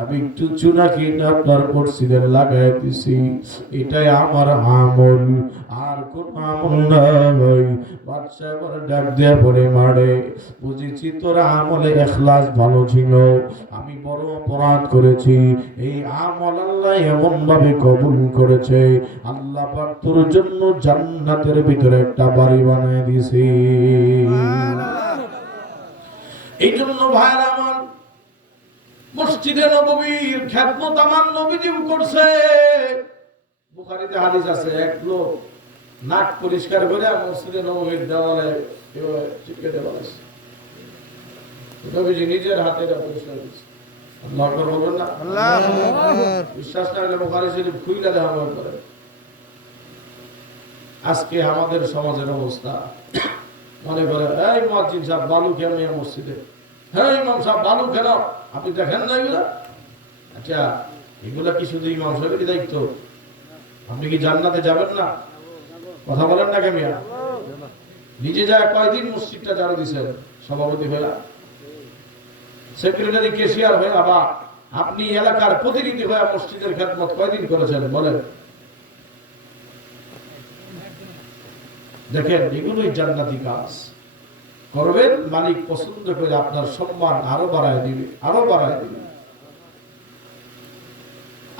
আমি একটু চুনা কিনে আপনার মসজিদের লাগাই দিছি, এটাই আমার আমল, আর কোন আমল নাই। বাচ্চা এবার ডাক দেয়া বলে, মারে বুঝেছি তোর আমলে ইখলাস ভালো ছিল, আমি বড় অপরাধ করেছি, এই আমল আল্লাহ এমন ভাবে কবুল করেছে, আল্লাহ পাক তোর জন্য জান্নাতের ভিতরে একটা বাড়ি বানিয়ে দিয়েছে। এই জন্য ভাইরা আমার মসজিদে নববীর খেদমত আমার নবীজি করছে। বুখারীতে হাদিস আছে, এক লোক নাক পরিষ্কার করে মসজিদে নববীর দেওয়ালে চিপকে দেওয়া আছে, নবীজি নিজের হাতে এটা পরিষ্কার করেছে। আল্লাহু আকবার বলবেন না? আল্লাহু আকবার। বিশ্বাস না হলে বুখারী শরীফ খুইলা দেখা করে। আজকে আমাদের সমাজের অবস্থা, মনে করে এই মুয়াজ্জিন সাহেব বালু কেন মসজিদে, হ্যাঁ ইমাম সাহেব বালু কেন, আপনি দেখেন না এগুলা? আচ্ছা এগুলা কি শুধু ইমাম সাহেবেরই দায়িত্ব? আপনি কি জান্নাতে যাবেন না? কথা বলেন না কেমিয়া? নিজে যায় কয়দিন মসজিদটা ঝাড়ু দিছেন? সভাপতি হয়ে, সেক্রেটারি, ক্যাশিয়ার হয়ে, আবার আপনি এলাকার প্রতিনিধি হয়ে মসজিদের খেদমত কয়দিন করেছেন বলেন? দেখেন এগুলোই জান্নাতি কাজ করবেন, মালিক পছন্দ করে আপনার সম্মান আরো বাড়ায় দিবে, আরো বাড়ায় দিবে।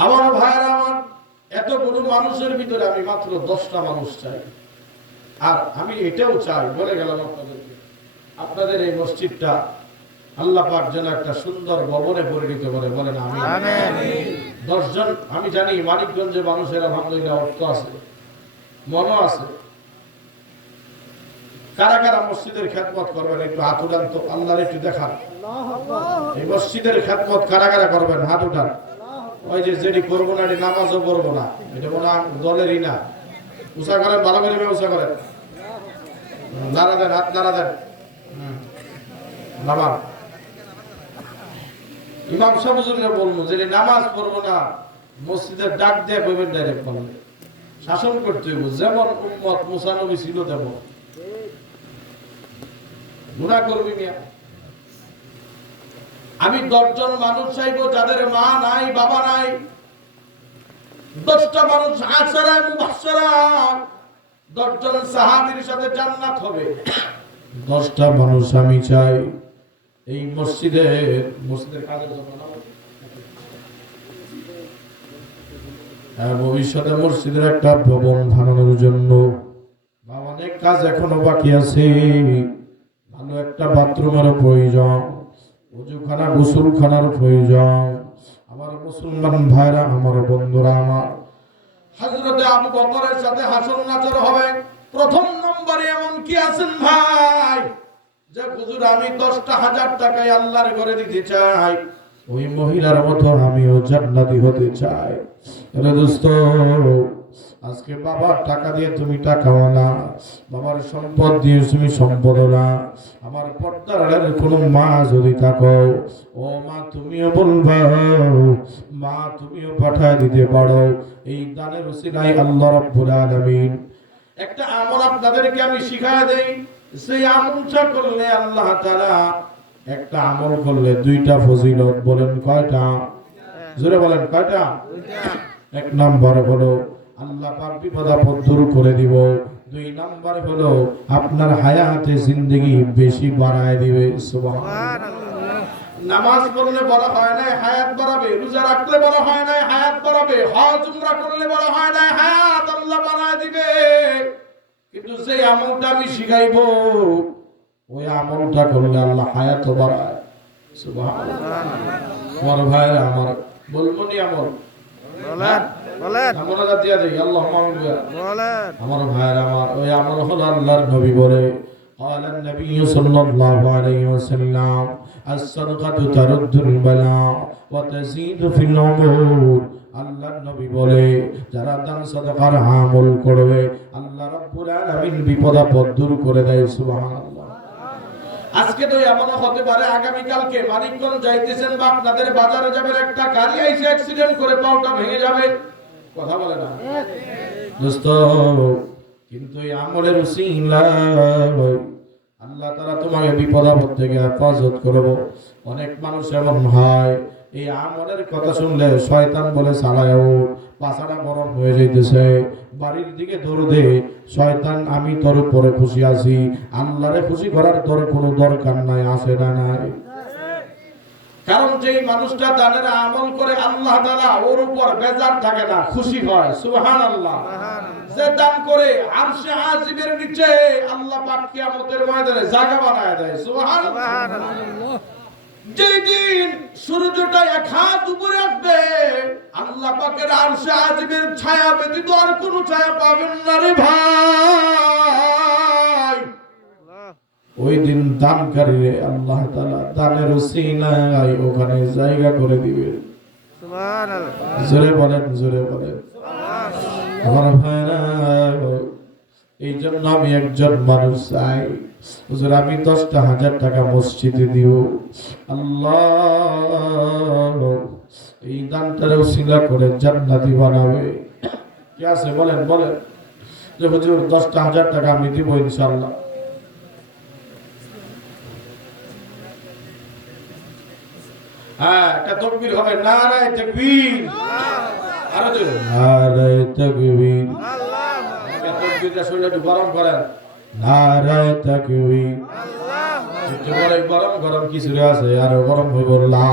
আমার ভাইয়েরা আমার, এতগুলো মানুষের ভিতরে আমি মাত্র 10টা মানুষ চাই। আর আমি এটাও চাই, বলে গেলাম আপনাদেরকে, আপনাদের এই মসজিদটা আল্লাহ পাক যেন একটা সুন্দর ভবনে পরিণত করে, বলেন আমিন। 10 জন, আমি জানি মানিকগঞ্জে মানুষের আলহামদুলিল্লাহ অর্থ আছে, মনও আছে। কারা কারা মসজিদের খেদমত করবেন একটু হাত উঠান তো, আল্লাহর একটু দেখান। এই মসজিদের খেদমত কারা কারা করবেন হাত উঠান। ওই যে যেটি করবো না, নামাজও করবো না, এটা মনে হয় দলেরই না। উঁচা করেন, ভালো করে উঁচা করেন, নাড়া দেন, হাত নাড়া দেন। নামাজ ইমাম সাহেব বলবো যে নামাজ পড়বো না, মসজিদের ডাক দিয়ে কইবেন ডাইরেক্ট, বলবে শাসন করতে হইব, যেমন উম্মত মুসা নবী ছিল তেমন। গুনাহ করবি মিয়া। আমি 10 জন মানুষ চাইবো যাদের মা নাই, বাবা নাই। 10টা মানুষ আশারা মুবাশশারা, 10 জন সাহাবীর সাথে জান্নাত হবে। 10টা মানুষ আমি চাই এই মসজিদের কাজের জন্য না, ভবিষ্যতে মসজিদের একটা ভবন বানানোর জন্য। বা অনেক কাজ এখনো বাকি আছে। ভালো একটা বাথরুমের প্রয়োজন, ওযুখানা গোসলখানার প্রয়োজন। আমার মুসলমান ভাইরা, আমার বন্ধুরা, আমার হযরতে আবু বকরের সাথে হাসর নাজর হবে। প্রথম নম্বরে এমন কি আছেন ভাই যে হুজুর আমি 10,000 টাকায় আল্লাহর ঘরে দিতে চাই, ওই মহিলার মতো আমিও জান্নাতি হতে চাই। আরে দোস্ত, আজকে বাবার টাকা দিয়ে তুমি টাকাও না, বাবার সম্পদ দিয়ে তুমি সম্পদ না। আমার পর্দার কোনো মা যদি থাকো, ও মা তুমিও বলবা, মা তুমিও পাঠায় দিতে পারো। এই দানের উসিলায় আল্লাহ রাব্বুল আলামিন একটা আমল আপনাদেরকে আমি শিখায় দেই। সেই আমলটা করলে আল্লাহ তাআলা, একটা আমল করলে 2টা ফজিলত। বলেন কয়টা? জোরে বলেন কয়টা? 1 নাম্বার হলো আল্লাহ পাক বিপদ আপদ দূর করে দিব। 2 নাম্বার হলো আপনার হায়াতে জিন্দেগি বেশি বাড়ায় দিবে। সুবহানাল্লাহ। নামাজ পড়লে বলা হয় না হায়াত বাড়াবে, রোজা রাখলে বলা হয় না হায়াত বাড়াবে, হজ উমরা করলে বলা হয় না হায়াত আল্লাহ বাড়ায় দিবে। কিন্তু যে আমলটা আমি শিখাইবো, ওই আমলটা করলে আল্লাহ হায়াত বাড়ায়। সুবহানাল্লাহ। আমার ভাইরা আমার, বলবো নি আমল? বলেন বলেন, আমরা দিয়া দেই আল্লাহুম্মা আমিন বলেন। আমার ভাইরা আমার, ওই আমল হলো আল্লাহর নবী বলে, قال النبي صلى الله عليه وسلم الصدقة ترد البلاء وتزيد في العمر। আল্লাহর নবী বলে, যারা দান সাদাকার আমল করবে আল্লাহ রাব্বুল আলামিন বিপদ আপদ দূর করে দেয়। সুবহানাল্লাহ। আজকে তো এমনও হতে পারে আগামী কালকে মানিকগঞ্জ যাইতেছেন বা আপনাদের বাজারে যাবেন, একটা গাড়ি এসে অ্যাক্সিডেন্ট করে পাউটা ভেঙে যাবে। কথা বলে না দোস্ত, কিন্তু এই আমলের উসিলায় আল্লাহ তাআলা তোমাকে বিপদ আপদ থেকে হেফাজত করবে। অনেক মানুষ এমন হয়, এই আমলের কথা শুনলে শয়তান বলে চালায়ও, পাছাটা গরম হয়ে যাইতেছে, বাড়ির দিকে দৌড় দে। শয়তান আমি তোর উপরে খুশি আছি, আল্লাহরে খুশি করার তোর কোনো দরকার নাই, আছে না নাই? কারণ যেই মানুষটা দানের আমল করে আল্লাহ তাআলা ওর উপর বেজার থাকে না, খুশি হয়। সুবহানাল্লাহ। যে দান করে আরশে আজিমের নিচে আল্লাহ পাক কিয়ামতের ময়দানে জায়গা বানায় দেয়। সুবহানাল্লাহ। যেদিন সূর্যটা 1 হাত উপরে আসবে, আল্লাহ পাকের আরশে আজিমের ছায়া ব্যতীত আর কোনো ছায়া পাবেন না রে ভাই। ওই দিন দানকারীরে আল্লাহ তাআলা দানের উসিলায় ওখানে জায়গা করে দিবে। সুবহানাল্লাহ। জোরে বলেন, জোরে বলেন। আমার ভাইরা, এই জন্য আমি একজন মানুষ চাই, হুজুর আমি 10,000 টাকা মসজিদে দিব। আল্লাহ এই দানটারে উসিলা করে জান্নাতি বানাবে। কি আছে বলেন বলেন যে হুজুর 10,000 টাকা আমি দিব ইনশাআল্লাহ। হ্যাঁ, একটা তাকবীর হবে, নারায়ে তাকবীর। আরো জোরে নারায়ে তাকবীর। একটা তাকবীরটা শরীরটা একটু গরম করেন, নারায়ে তাকবীর। একটু গরম গরম কিছু আছে, আরো গরম হইব, লা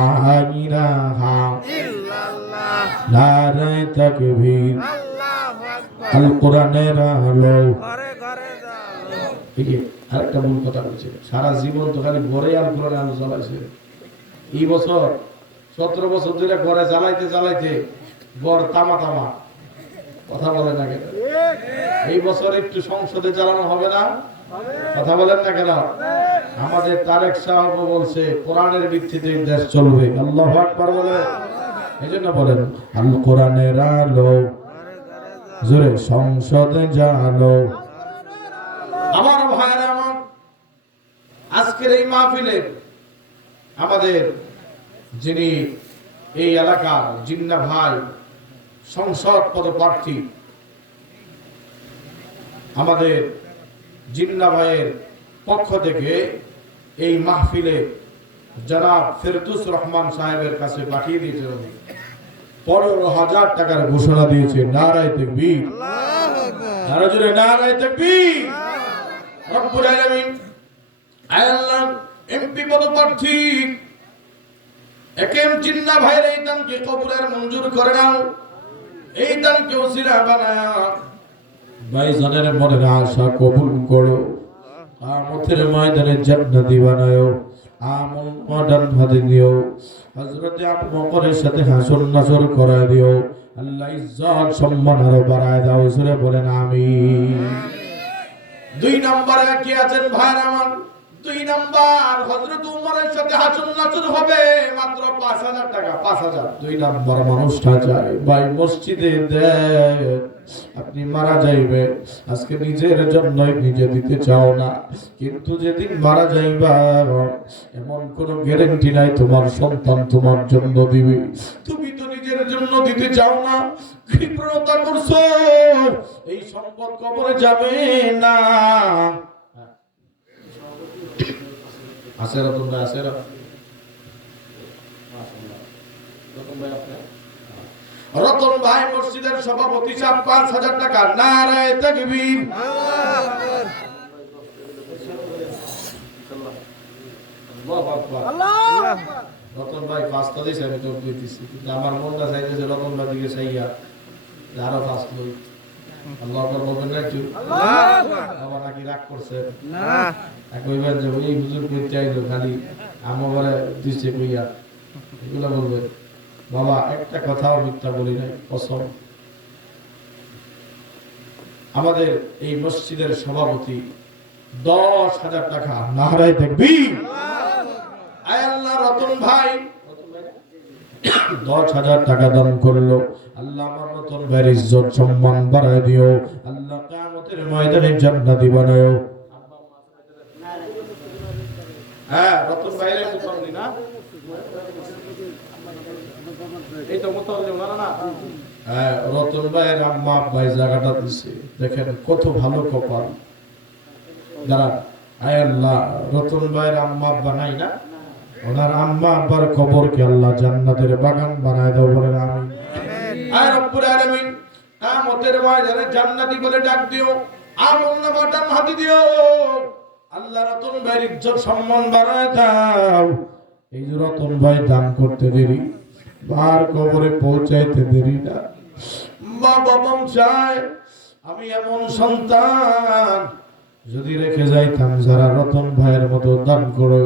ইলাহা ইল্লাল্লাহ, নারায়ে তাকবীর। আল কোরআনের আলো ঘরে ঘরে জ্বালো। ঠিক আছে, আরেকটা মূল কথা বলছি, সারা জীবন তো খালি ঘরে আল কোরআনের আলো জ্বালাইছে। এই বছর 17 বছর ধরে ঘরে জ্বালাইতে জ্বালাইতে বড় তামা তামা, কথা বলেন না কেন? এই বছর একটু সংসদে জ্বালানো হবে না? কথা বলেন না কেন? আমাদের তারেক সাহেব বলছে কোরআনের ভিত্তিতে দেশ চলবে। আল্লাহু আকবার বলে। এজন্য বলেন আল কোরআনের আলো জোরে সংসদে জ্বালো। আমার ভাইরা আমার, আজকের এই মাহফিলে আমাদের যিনি এই এলাকার জিন্না ভাই সংসদ পদপ্রার্থী, আমাদের জিন্না ভাইয়ের পক্ষ থেকে এই মাহফিলে জনাব ফেরদৌস রহমান সাহেবের কাছে পাঠিয়ে দিয়েছে 15,000 টাকার ঘোষণা দিয়েছে। নারায়ে তাকবীর, আরো জোরে নারায়ে তাকবীর। রব্বুল আলামিন আল্লাহ এমপি পদপ্রার্থী একেম জিন্না ভাইয়ের এই দানকে কবুলের মঞ্জুর করে নাও। এই দানকে ওসিলা বানায়া ভাইজানের মনের আশা কবুল করো, কিয়ামতের ময়দানে জান্নাতি বানায়ো, আমল মডার্ন হাতে দিও, হযরত আবু বকরের সাথে হাসর নাসর করায় দিও। আল্লাহ ইজ্জত সম্মান আরো বাড়ায় দাও, সুরে বলেন আমিন। 2 নম্বরে কি আছেন ভাইরা আমার? 2 নাম্বার হযরত উমরের সাথে হাসর নাসর হবে, মাত্র 5,000 টাকা। 5,000 2 নাম্বার মানুষটা চাই ভাই মসজিদে দেন। আপনি মারা যাইবে, আজকে নিজের জন্যই নিজে দিতে চাও না, কিন্তু যেদিন মারা যাইবা এমন কোনো গ্যারান্টি নাই তোমার সন্তান তোমার জন্য দিবে। তুমি তো নিজের জন্য দিতে চাও না, কৃপণতা করছো, এই সম্পদ কবরে যাবে না। আছে রতন ভাই, আছে রতন ভাই মসজিদের সভাপতি সাহেব 5,000 টাকা। নারায়ে তাকবীর। রতন ভাই 5টা দিয়েছে, আমি তো দিতেছি, কিন্তু আমার মনটা চাইতেছে রতন ভাই দিকে চাইয়া আরো 5 লই। আল্লাহু আকবার বলবেন না একটু? বাবা নাকি রাগ করছে না, কইবেন যে ওই হুজুর কইতে আইলো খালি আমরে দিছে কইয়া, এগুলা বলবেন। বাবা একটা কথাও মিথ্যা বলি নাই, কসম। আমাদের এই মসজিদের সভাপতি 10,000 টাকা। নারায়ে তাকবীর। আয় আল্লাহ, রতন ভাই 10,000 টাকা দান করলো। আল্লাহ আমার রতন ভাইয়ের ইজ্জত সম্মান বাড়ায় দিও। আল্লাহ কিয়ামতের ময়দানে জান্নাতি বানায়ো। হ্যাঁ, রতন ভাইয়ের মুতাল্লি না, এই তো মুতাল্লি ওনারা না। হ্যাঁ, রতন ভাইয়ের আম্মা ভাই জায়গাটা দিছে, দেখেন কত ভালো কপাল। দাঁড়ান, আয় আল্লাহ রতন ভাইয়ের আম্মা বানাই না, ওনার আম্মা আব্বার কবরকে আল্লাহ জান্নাতের বাগান বানায় দাও, বলেন আমিন। আয় রব্বুল আলামিন, কিয়ামতের ময়দানে জান্নাতি বলে ডাক দিও, আমলনামাটা হাতে দিও। আল্লাহ রতন ভাইয়ের ইজ্জত সম্মান বাড়ায় দাও। এই যে রতন ভাই দান করতে দেরি, বার কবরে পৌঁছাইতে দেরি না। বাবা বংশায় আমি এমন সন্তান যদি রেখে যাইতাম যারা রতন ভাইয়ের মতো দান করে,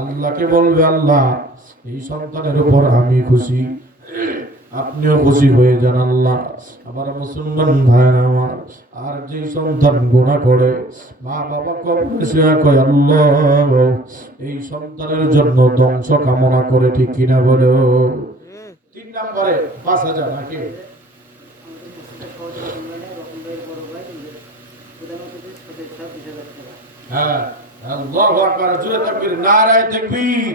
আল্লাহকে বলবে আল্লাহ এই সন্তানের উপর আমি খুশি, আপনিও খুশি হয়ে যান আল্লাহ। আমার মুসলমান ভাইরা আমার, আর যে সন্তান গুনাহ করে মা বাবা কবরে শুয়ে কয় আল্লাহ এই সন্তানের জন্য ধ্বংস কামনা করে, ঠিক কিনা বলো? 3 নম্বরে 5,000 নাকি হ্যাঁ, আল্লাহু আকবার, জোরে তাকবীর, নারায়ে তাকবীর।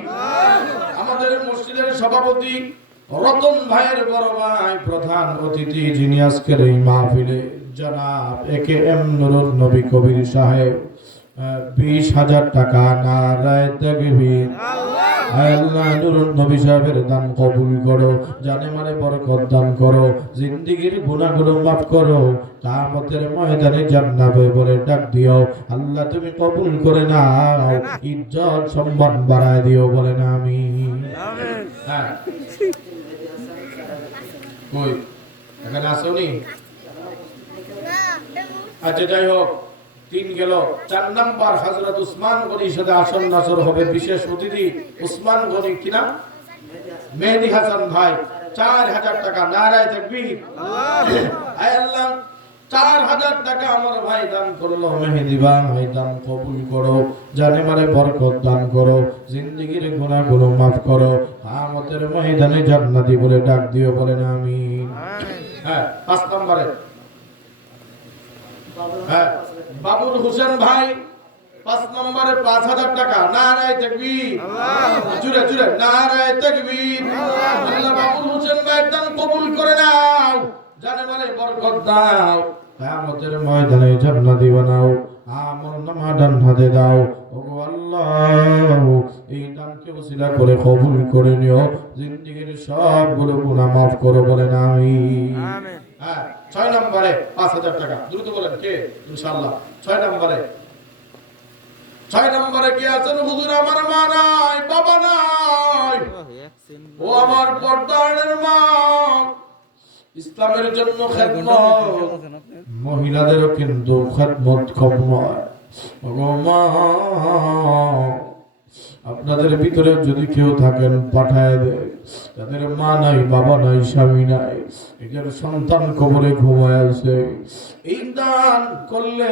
আমাদের মসজিদের সভাপতি রতন ভাইয়ের বড় ভাই, প্রধান অতিথি যিনি আজকের এই মাহফিলে, জনাব AKM নুরুন নবী কবির সাহেব, 20,000 টাকা, নারায়ে তাকবীর। আল্লাহ নুরুন নবী সাহেবের দান কবুল করো, জানে মানে বরকত দান করো, জিন্দেগীর গুনাহগুলো মাফ করো, কিয়ামতের ময়দানে জান্নাতে বলে ডাক দিও। আল্লাহ তুমি কবুল করে নাও, ইজ্জত সম্মান বাড়ায় দিও, বলেন আমিন। হ্যাঁ, কই এখানে আসোনি? আচ্ছা, যাই হোক, 3 গেল। 4 নাম্বার হযরত উসমান গনির সাথে আসন নাসর হবে, বিশেষ অতিথি উসমান গনি, কি নাম? মেহেদী হাসান ভাই, 4000 টাকা, নারায়ে তাকবীর। আল্লাহ 4000 টাকা আমার ভাই দান করলো, মেহেদী ভাই দান কবুল করো, জানে মানে বরকত দান করো, জিন্দেগীর গুনাহগুলো মাফ করো, কিয়ামতের ময়দানে জান্নাতি বলে ডাক দিও, বলেন আমিন। হ্যাঁ, 5 নম্বরে, হ্যাঁ, বাবুল হোসেন ভাই, 5 নম্বরে 5000 টাকা, নারায়ে তাকবীর। জোরে জোরে নারায়ে তাকবীর। আল্লাহ বাবুল হোসেন ভাই দান কবুল করে নাও, জানে মানে বরকত দাও, কিয়ামতের ময়দানে জান্নাতি বানাও, আমল নামা ডান হাতে দাও। ওগো আল্লাহ, এই দানকে ওসিলা করে কবুল করে নিও, জিন্দেগীর সবগুলো গুনাহ মাফ করো, বলেন আমিন। হ্যাঁ, 6 নম্বরে 5000 টাকা, দ্রুত বলেন কে? ইনশাআল্লাহ 6 নম্বরে। 6 নম্বরে কে আছেন? হুজুর, আমার মা নাই, বাবা নাই, ও আমার পর্দার মা, ইসলামের জন্য খেদমত, মহিলাদেরও কিন্তু খেদমত কম নয়। ওগো মা, আপনাদের ভিতরে যদি কেউ থাকেন পাঠায় দেয়, যাদের মা নাই, বাবা নাই, স্বামী নাই, এদের সন্তান কবরে ঘুমায় আছে, এই দান করলে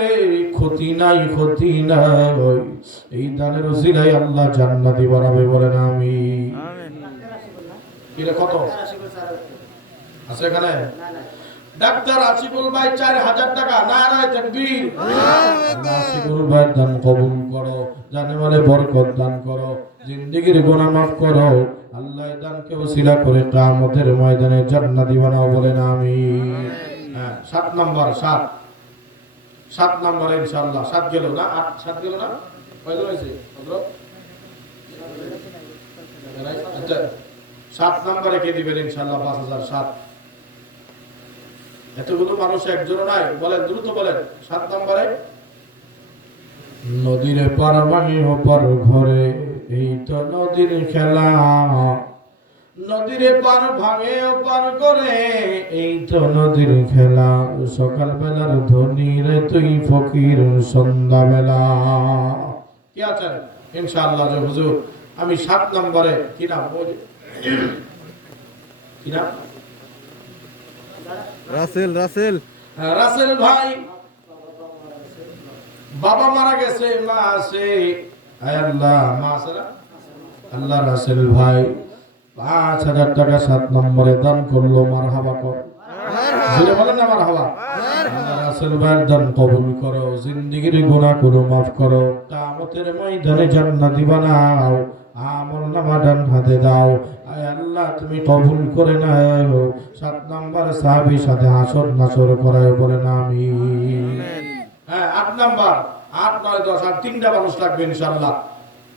ক্ষতি নাই, ক্ষতি নাই, এই দানের ওসিলায় আল্লাহ জান্নাতি বানাবে, বলেন আমিন। কিরে কত আছে এখানে? ডাক্তার আশিকুল ভাই 4000 টাকা, নারায়ে তাকবীর। আশিকুল ভাই দান কবুল করো, জানে মানে বরকত দান করো, জিন্দেগীর গুনাহ মাফ করো, আল্লাহ এই দানকে ওসিলা করে কিয়ামতের ময়দানে জান্নাতি বানাও, বলেন আমিন। হ্যাঁ, 7 নম্বর, 7 নম্বরে ইনশাআল্লাহ। 7 গেল না? 7 গেল না? কয়জন হয়েছে? আচ্ছা, 7 নম্বরে কে দিবেন ইনশাআল্লাহ? 5007। এতগুলো মানুষ একজনও নাই, বলেন দ্রুত বলেন। 7 নম্বরে, নদীর পার ভাঙে ওপার ঘরে, এই তো নদীর খেলা, নদীর পার ভাঙে ওপার করে, এই তো নদীর খেলা, সকাল বেলার ধনী রে তুই ফকির সন্ধ্যাবেলা। কি আছেন ইনশাআল্লাহ? যে হুজুর আমি 7 নম্বরে, কি নাম? কি নাম? রাসেল রাসেল ভাই, বাবা মারা গেছে, মা আছে, আল্লাহ মা আছে না? আল্লাহ রাসেল ভাই 5000 টাকা 7 নম্বরে দান করলো, মারহাবা কর, জোরে বলেন না মারহাবা। আল্লাহ রাসেল ভাই দান কবুল করো, জিন্দেগীর গুনাহগুলো মাফ করো, কিয়ামতের ময়দানে জান্নাতি বানাও, আমল নামা ডান হাতে দাও, আয় আল্লাহ তুমি কবুল করে নাও। 7 নম্বর সাহাবীর সাথে হাসর নাসর করায়, বলেন আমিন। হ্যাঁ, 8 নাম্বার, 8, 9, 10 আর 3টা মানুষ লাগবে ইনশাআল্লাহ।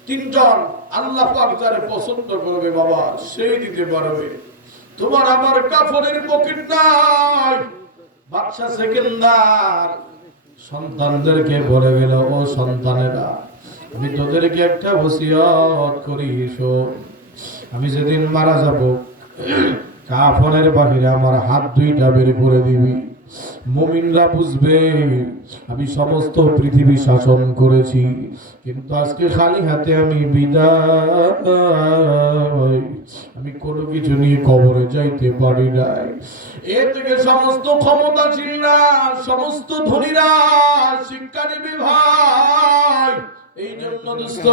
3 জন আল্লাহ পাক যারে পছন্দ করবে বাবা, সেই দিতে পারবে। তোমার আমার কাফনের পকেট নাই, বাদশা সেকেন্দার সন্তানদেরকে বলে গেল, ও সন্তানেরা, আমি তোদেরকে একটা ওসিয়ত করি, শোন, আমি যেদিন মারা যাব, কাফনের বাহিরে আমার হাত 2টা বের করে দিবি, মুমিনরা বুঝবে আমি সমস্ত পৃথিবী শাসন করেছি, কিন্তু আজকে খালি হাতে আমি বিদায়, আমি কোনো কিছু নিয়ে কবরে যাইতে পারি নাই। এ থেকে সমস্ত ক্ষমতাশীলরা, সমস্ত ধনীরা শিক্ষা নিবি ভাই। এই জন্য দোস্ত,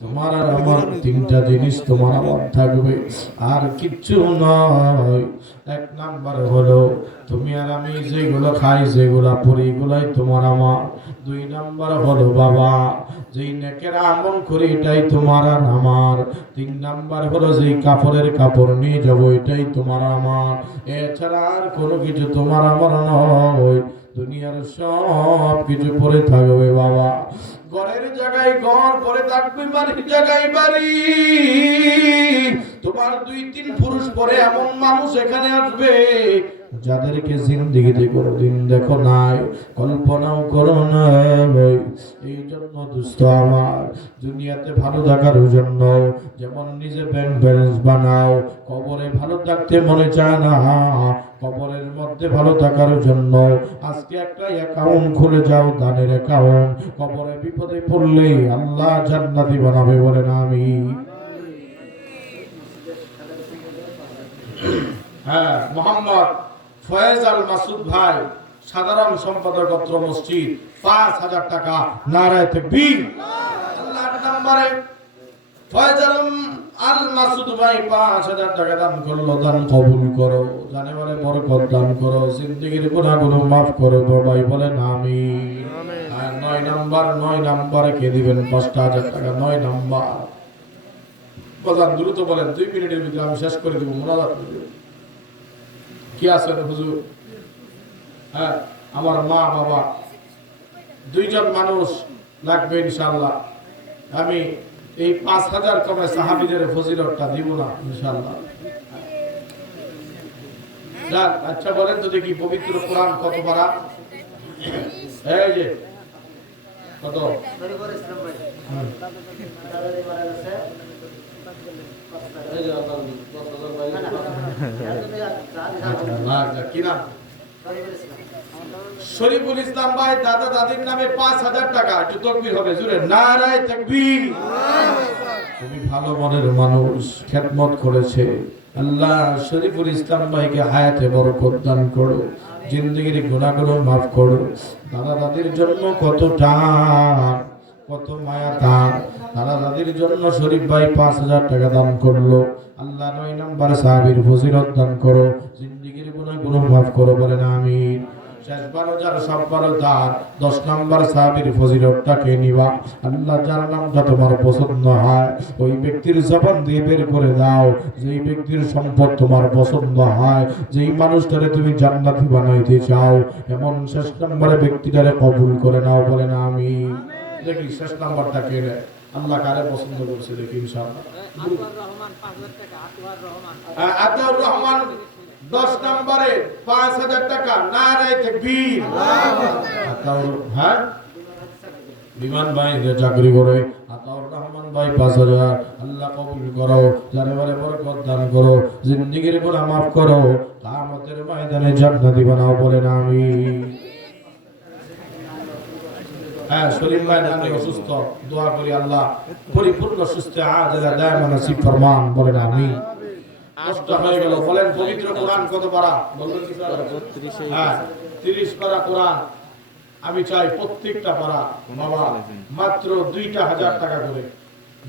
তোমার আর আমার 3টা জিনিস তোমার আমার থাকবে, আর কিচ্ছু নয়। এক নাম্বার হলো তুমি আর আমি যেগুলো খাই যেগুলো পড়ি এগুলাই তোমার আমার। দুই নাম্বার হলো বাবা যেই নেকের আমল করি এটাই তোমার আর আমার। তিন নাম্বার হলো যেই কাপড়ের কাপড় নিয়ে যাবো এটাই তোমার আমার। এছাড়া আর কোনো কিছু তোমার আমার নয়। দুনিয়ার সব কিছু পরে থাকবে বাবা। ঘরের জায়গায় ঘর পরে থাকবে, বাড়ির জায়গায় বাড়ি। তোমার 2-3 পুরুষ পরে এমন মানুষ এখানে আসবে যাদেরকে জিন্দেগিতে কোনোদিন দেখো নাই, কল্পনাও করো নাই। এই জন্য দোস্ত আমার, দুনিয়াতে ভালো থাকার জন্য যেমন নিজে ব্যাংক ব্যালেন্স বানাও, কবরে ভালো থাকতে মনে চায় না। কবরের মধ্যে ভালো থাকার জন্য আজকে একটা অ্যাকাউন্ট খুলে যাও, দানের অ্যাকাউন্ট। কবরে বিপদে পড়লে আল্লাহ জান্নাতি বানাবে, বলেন আমিন। হ্যাঁ, মোহাম্মদ ফয়েজ আল মাসুদ ভাই, সাধারণ সম্পাদক অত্র মসজিদ, 5000 টাকা। নারায়ে তাকবীর। আল্লাহর নাম্বারে ফয়েজ আল মাসুদ ভাই 5000 টাকা দান করলো। দান কবুল করো, জানে বলে বরকত দান করো, জিন্দেগীর গুনাহগুলো মাফ করো ভাই, বলেন আমিন। আর 9 নাম্বারে কে দিবেন 5000 টাকা? 9 নাম্বার বাজান, দ্রুত বলেন, 2 মিনিটের ভিতরে আমি শেষ করে দেব। মোনাজাত কি আছেন হুজুর? হ্যাঁ, আমার মা বাবা 2জন মানুষ লাগবে ইনশাআল্লাহ। আমি এই 5000 কমে সাহাবীদের ফজিলতটা দিব না ইনশাআল্লাহ। যাক, আচ্ছা বলেন তো দেখি পবিত্র কোরআন কত পারা? এই যে কত? কি নাম? শরীফুল ইসলাম ভাই, দাদা দাদির নামে 5000 টাকা। একটু তাকবীর হবে জোরে, নারায়ে তাকবীর। তুমি ভালো মনের মানুষ, খেদমত করেছে। আল্লাহ শরীফুল ইসলাম ভাইকে হায়াতে বরকত দান করো, জিন্দেগীর গুনাহগুলো মাফ করো। দাদা দাদির জন্য কত টান, কত মায়া দান। দাদা দাদির জন্য শরীফ ভাই 5000 টাকা দান করলো। আল্লাহ 9 নাম্বার সাহাবীর ফজিলত দান করো, জিন্দেগীর গুনাহগুলো মাফ করো, বলেন আমিন। শেষ 12 সব 12 10 নাম্বার সাহাবীর ফজিলতটাকে নিবা। আল্লাহ যার নামটা তোমার পছন্দ হয় ওই ব্যক্তির জবান দিয়ে বের করে দাও। যেই ব্যক্তির সম্পদ তোমার পছন্দ হয়, যেই মানুষটারে তুমি জান্নাতি বানাইতে চাও, এমন শেষ নাম্বারে ব্যক্তিটারে কবুল করে নাও, বলেন আমিন। দেখি শেষ নাম্বারটা কে নেয়, আল্লাহ কারে পছন্দ করছে দেখি ইনশাআল্লাহ। আতাউর রহমান 10 নম্বরে 5000 টাকা। নারায়ে তাকবীর। হ্যাঁ, বিমান ভাই চাকরি করে। আতাউর রহমান ভাই 5000। আল্লাহ কবুল করো, জানে বলে বরকত দান করো, জিন্দেগীর গুনাহ মাফ করো, কিয়ামতের ময়দানে জান্নাতি বানাও, বলেন আমিন। হ্যাঁ, শরীফ ভাই নাকি অসুস্থ, দোয়া করি আল্লাহ পরিপূর্ণ সুস্থ আজলা দায়মা নসিব ফরমান, বলেন আমিন। কষ্ট হয়ে গেল, বলেন পবিত্র কোরআন কত পারা? বলবেন কি স্যার? হ্যাঁ, 30 পারা কোরআন। আমি চাই প্রত্যেকটা পারা বাবা মাত্র 2000 টাকা করে,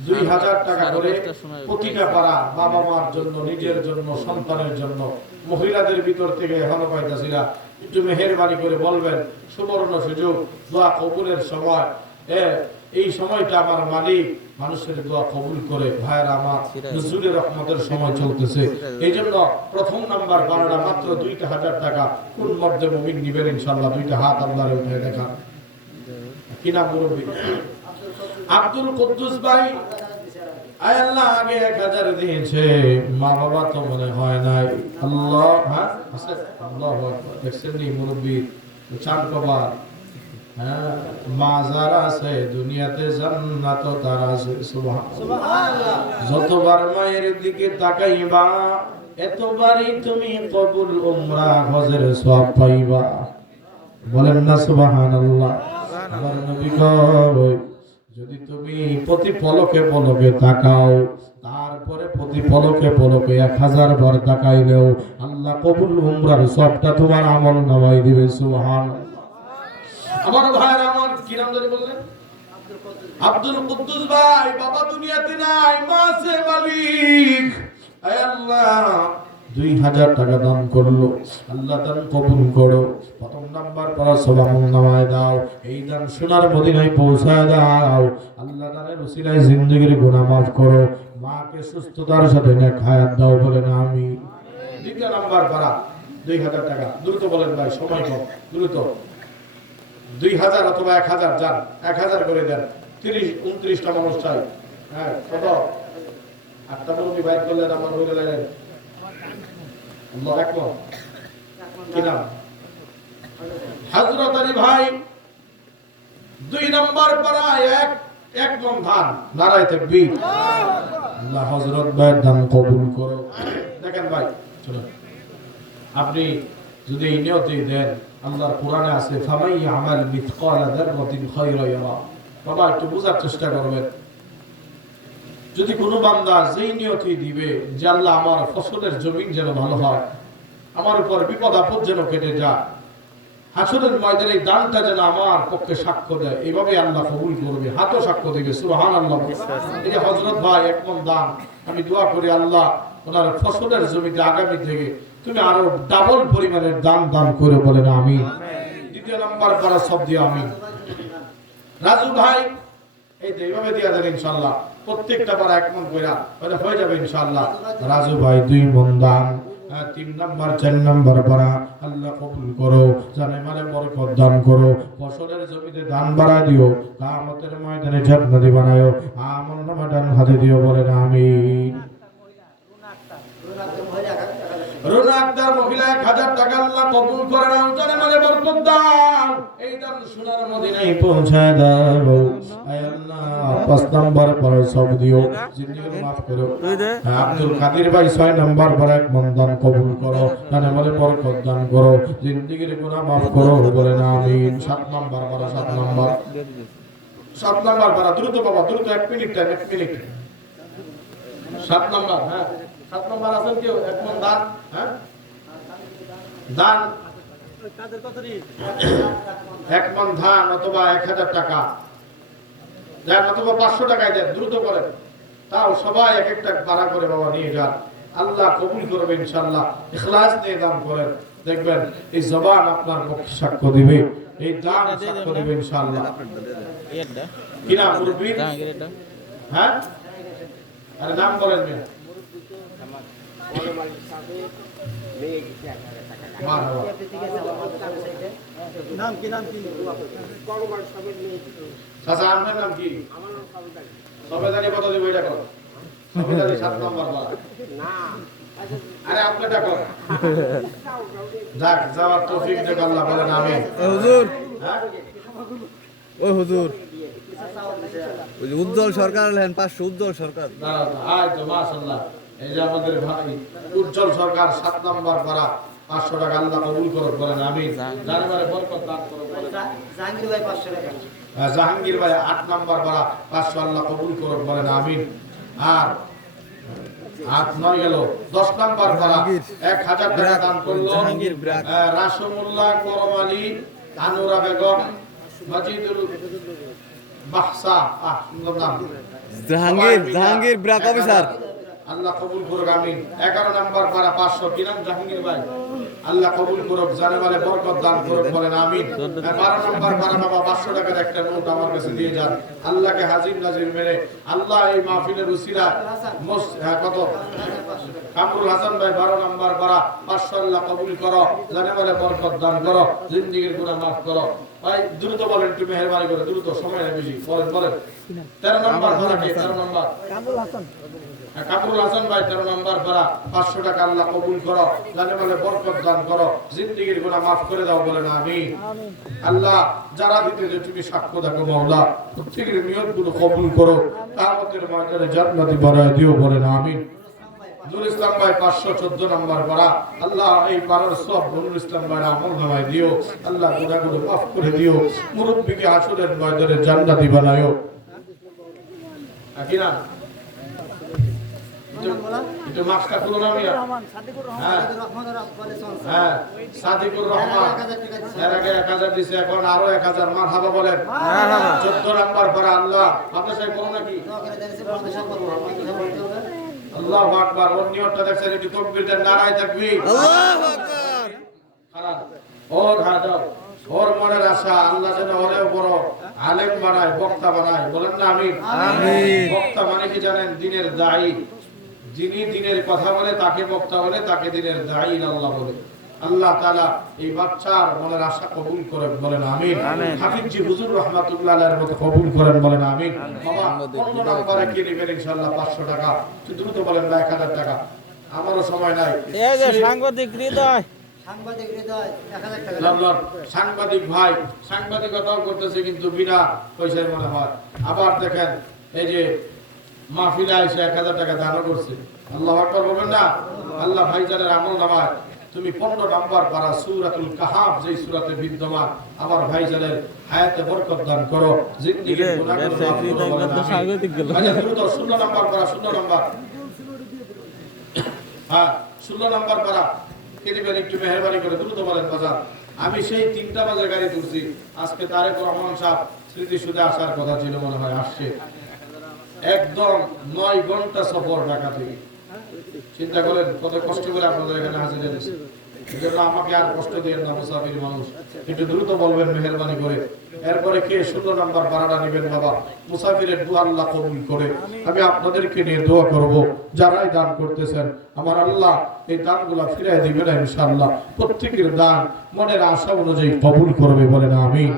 2000 টাকা করে প্রতিটা পারা বাবা মার জন্য, নিজের জন্য, সন্তানের জন্য। মহিলাদের ভিতর থেকে এখনো পাইতাছিলা, একটু মেহেরবানি করে বলবেন, সুবর্ণ সুযোগ, দোয়া কবুলের সময়। এই সময়টা আমার মালিক মানুষের দোয়া কবুল করে। ভাইরা আমার, নজরুলের রহমতের সময় চলতেছে, এই জন্য প্রথম নাম্বার বারোটা মাত্র 2000 টাকা। কোন মর্দে মুমিন নিবেন ইনশাআল্লাহ? 2টা হাত আল্লাহর উঠে দেখা। কি নাম মুরব্বি? আব্দুল কুদ্দুস ভাই। আয় আল্লাহ, আগে 1000 দিয়েছে, মা বাবা তো মনে হয় নাই। আল্লাহ, হ্যাঁ আছে, আল্লাহু আকবার। দেখছেন নি মুরব্বি চাঁদ কবার? হ্যাঁ, মা যারা আছে দুনিয়াতে জান্নাত তার আছে। সুবহানাল্লাহ। যতবার মায়ের দিকে তাকাইবা এতবারই তুমি কবুল উমরা হজের সওয়াব পাইবা, বলেন না সুবহানাল্লাহ। আমার নবী কয়, যদি তুমি প্রতি পলকে পলকে তাকাও, তারপরে প্রতি পলকে পলকে 1000 বার তাকাইলেও আল্লাহ কবুল উমরার সবটা তোমার আমল নামায় দিবে। সুবহানাল্লাহ। আমার ভাইয়ের, আমার কি নাম ধরে বললেন? আব্দুল কুদ্দুস ভাই। বাবা দুনিয়াতে নাই, মা আছে মালিক। আয় আল্লাহ, 2000 টাকা দান করলো। আল্লাহ দান কবুল করো। প্রথম নাম্বার পারা সব আমলনামায় দাও। এই দান সোনার মদিনায় পৌঁছায় দাও। আল্লাহ দানের উসিলায় জিন্দেগির গুনাহ মাফ করো। মাকে সুস্থতার সাথে নেক হায়াত দাও বলেন আমিন। দ্বিতীয় নাম্বার পারা 2000 টাকা। দ্রুত বলেন ভাই, সময় কম, দ্রুত। 2000 অথবা 1000 যান, 1000 করে দেন। 30-29টা মানুষ চাই। হ্যাঁ, কত? 8টা মুরগি বাইর করলেন, আমার হয়ে গেলেন আল্লাহু আকবার। কি নাম? হযরত আলী ভাই 2 নাম্বার পাড়ায় এক মন ধান। নারায়ে তাকবীর। আল্লাহ হযরত ভাই দান কবুল করো। দেখেন ভাই, চলুন, আপনি যদি এই নিয়তে দেন, আল্লাহর কোরআনে আছে ফামাই ইয়ামাল মিথকালা যাররাতিন খায়রা ইয়ারা। বাবা একটু বোঝার চেষ্টা করবেন। যদি কোনো বান্দা যেই নিয়তে দিবে যে আল্লাহ আমার ফসলের জমিন যেন ভালো হয়, আমার উপর বিপদ আপদ যেন কেটে যায়, হাসরের ময়দানে এই দানটা যেন আমার পক্ষে সাক্ষ্য দেয়, এইভাবে আল্লাহ কবুল করবে, হাতও সাক্ষ্য দেবে। সুবহানাল্লাহ। এই যে হযরত ভাই এক মন দান, আমি দোয়া করি আল্লাহ ওনার ফসলের জমিতে আগামী থেকে তুমি আরো ডাবল পরিমাণের দান করে বলেন আমিন। দ্বিতীয় নাম্বার করা সব দিয়ে আমিন। রাজু ভাই এই যে এইভাবে দিয়া দেন ইনশাআল্লাহ, প্রত্যেকটা বার এক মন কইরা তাহলে হয়ে যাবে ইনশাআল্লাহ। রাজু ভাই 2 মন দান। 3 নাম্বার 4 নাম্বার পারা আল্লাহ কবুল করো, জানে মানে বরকত দান করো, ফসলের জমিতে দান বাড়া দিও, কিয়ামতের ময়দানে জান্নাতি বানায়ো, আমল নামা দান হাতে দিও বলেন আমিন। রুনা আক্তার মহিলা 1000 টাকা আল্লাহ কবুল করে নাও, জানে মানে বরকত দাও, এই দান সোনার মদিনায় পৌঁছায় দাও। আয় আল্লাহ 5 নাম্বার পরে সব দিও, জিন্দেগি মাফ করো। আব্দুল কাদের ভাই 6 নাম্বার পরে এক মন দান কবুল করো, জানে মানে বরকত দান করো, জিন্দেগির গুনাহ মাফ করো বলেন আমিন। 7 নাম্বার পরে 7 নাম্বার পরে দ্রুত বাবা, দ্রুত 1 মিনিট টাইম, 1 মিনিট। 7 নাম্বার, হ্যাঁ 7 নাম্বার আছেন কেউ? এক মন দান, হ্যাঁ দান, এক মন ধান অথবা 1000 টাকা দেন, অথবা 500 টাকায় দেন, দ্রুত করেন। তাও সবাই এক একটা ভাড়া করে বাবা নিয়ে যান, আল্লাহ কবুল করবে ইনশাআল্লাহ। ইখলাস নিয়ে দান করেন, দেখবেন এই জবান আপনার পক্ষে সাক্ষ্য দিবে, এই দান সাক্ষ্য দিবে ইনশাআল্লাহ। কি নাম মুরব্বি? হ্যাঁ, আরে নাম বলেন না। নাম কি? চাচা আপনার নাম কি? সবেদারি কত দিব এটা কর, সবেদারি 7 নাম্বার বলা। আরে আপনারটা কর, যাক যাওয়ার তৌফিক দেখ আল্লাহ বলেন আমিন। হুজুর, হ্যাঁ ও হুজুর, ওই যে উজ্জ্বল সরকার হলেন 500, উজ্জ্বল সরকার। আয় তো মাশাআল্লাহ, এই যে আমাদের ভাই উজ্জ্বল সরকার 7 নাম্বার পারা 500 টাকা আল্লাহ কবুল করুক বলেন আমিন। জানেবারে বরকত দান করুক বলেন। জাহাঙ্গীর ভাই 500 টাকা। জাহাঙ্গীর ভাই 8 নাম্বার পারা 500 আল্লাহ কবুল করুক বলেন আমিন। আর 8 9 গেল 10 নাম্বার পারা 1000 টাকা দান করলো রাসমুল্লাহ করম আলী, আনুরা বেগম, মজিদুল বাহসা, সুন্দর নাম, জাহাঙ্গীর ব্রাক অফিসার। আল্লাহ কবুল করুক আমিন। 11 নাম্বার পারা 500, কি নাম? জাহাঙ্গীর ভাই, আল্লাহ কবুল করুক, জানে মানে বরকত দান করুক বলেন আমিন। 12 নাম্বার পারা বাবা 500 টাকার একটা নোট আমার কাছে দিয়ে যান, আল্লাহকে হাজির নাজির মেরে আল্লাহ এই মাহফিলের উসিলা কত? কামরুল হাসান ভাই 12 নাম্বার পারা 500 আল্লাহ কবুল করো, জানে মানে বরকত দান করো, জিন্দেগির গুনাহ মাফ করো। ভাই দ্রুত বলেন, একটু মেহেরবানি করে, দ্রুত, সময় নেই বেশি, বলেন বলেন। 13 নাম্বার পারা কে? 13 নাম্বার কামরুল হাসান ভাই 13 নাম্বার পারা 500 টাকা আল্লাহ কবুল করো, জানে মানে বরকত দান করো, জিন্দেগির গুনাহ মাফ করে দাও বলেন আমিন। আল্লাহ যারা দিতে যে তুমি সাক্ষ্য থাকো মাওলা, প্রত্যেকের নিয়তগুলো কবুল করো, কিয়ামতের ময়দানে জান্নাতি বানায় দিও বলেন আমিন। নুরুল ইসলাম ভাই 514 নাম্বার পারা, আল্লাহ এই পারার সব নুরুল ইসলাম ভাই আমল নামায় দিও, আল্লাহ গুনাহগুলো মাফ করে দিও, মুরব্বিকে হাসরের ময়দানে জান্নাতি বানায়ো। কি নাম? একটু মাস্কটা খুলো না মিয়া। হ্যাঁ, সাদিকুর রহমান, এর আগে 1000 দিছে, এখন আরো 1000। মারহাবা বলেন। 14 নাম্বার পারা আল্লাহ আপনার সাহেব বলো নাকি? আল্লাহু আকবার। ওর নিয়তটা দেখছেন, একটু তাকবীর দেন, নারায়ে তাকবীর। আল্লাহু আকবার। খারাপ ওর হাদাও ওর মনের আশা আল্লাহ যেন ওরে বড় আলেম বানায়, বক্তা বানায়, বলেন না আমিন। আমিন। বক্তা মানে কি জানেন? দিনের দায়ী। যিনি দিনের কথা বলে তাকে বক্তা বলে, তাকে দিনের দায়ী আল্লাহ বলে। আল্লাহ তাআলা এই বাচ্চার মনের আশা কবুল করেন, বলেন আমিন। হাফিজি হুজুর রাহমাতুল্লাহ আলাইহির মতো কবুল করেন, বলেন আমিন। বাবা 15 নম্বরে কি নেবেন ইনশাআল্লাহ? 500 টাকা। শুধু তো বলেন না 1000 টাকা। আমারও সময় নাই। এই যে সাংবাদিক হৃদয়, সাংবাদিক হৃদয় 1000 টাকা। লাভ সাংবাদিক ভাই সাংবাদিকতাও করতেছে কিন্তু বিনা পয়সায় মনে হয়। আবার দেখেন এই যে মাহফিলে এসে 1000 টাকা দানও করছে। আল্লাহু আকবার বলবেন না? আল্লাহ ভাইজানের আমল নামায় তুমি 15 নম্বর পারা সূরাতুল কাহাফ যেই সূরাতে বিদ্যমান, আমার ভাইজানের হায়াতে বরকত দান করো, জিন্দেগির গুনাহগুলো মাফ করো, বলেন আমিন। ভাইজান দ্রুত 16 নম্বর পারা, 16 নম্বর। হ্যাঁ 16 নম্বর পারা কে দিবেন? একটু মেহেরবানি করে দ্রুত বলেন বাজার। আমি সেই 3টা বাজে গাড়ি তুলছি, আজকে তারেক রহমান সাহেব স্মৃতি সুদে আসার কথা ছিল, মনে হয় আসছে। একদম 9 ঘন্টা সফর ঢাকা থেকে। চিন্তা করেন কত কষ্ট করে আপনাদের এখানে হাজির হয়েছে। এজন্য আমাকে আর কষ্ট দিয়েন না, মুসাফির মানুষ। একটু দ্রুত বলবেন মেহেরবানি করে। এরপরে কে 16 নম্বর ভাড়াটা নেবেন? বাবা মুসাফিরের দোয়া আল্লাহ কবুল করে। আমি আপনাদেরকে নিয়ে দোয়া করব, যারাই দান করতেছেন আমার আল্লাহ এই দানগুলো ফিরিয়ে দিবেন ইনশাআল্লাহ। প্রত্যেকের দান মনের আশা অনুযায়ী কবুল করবে, বলেন আমিন।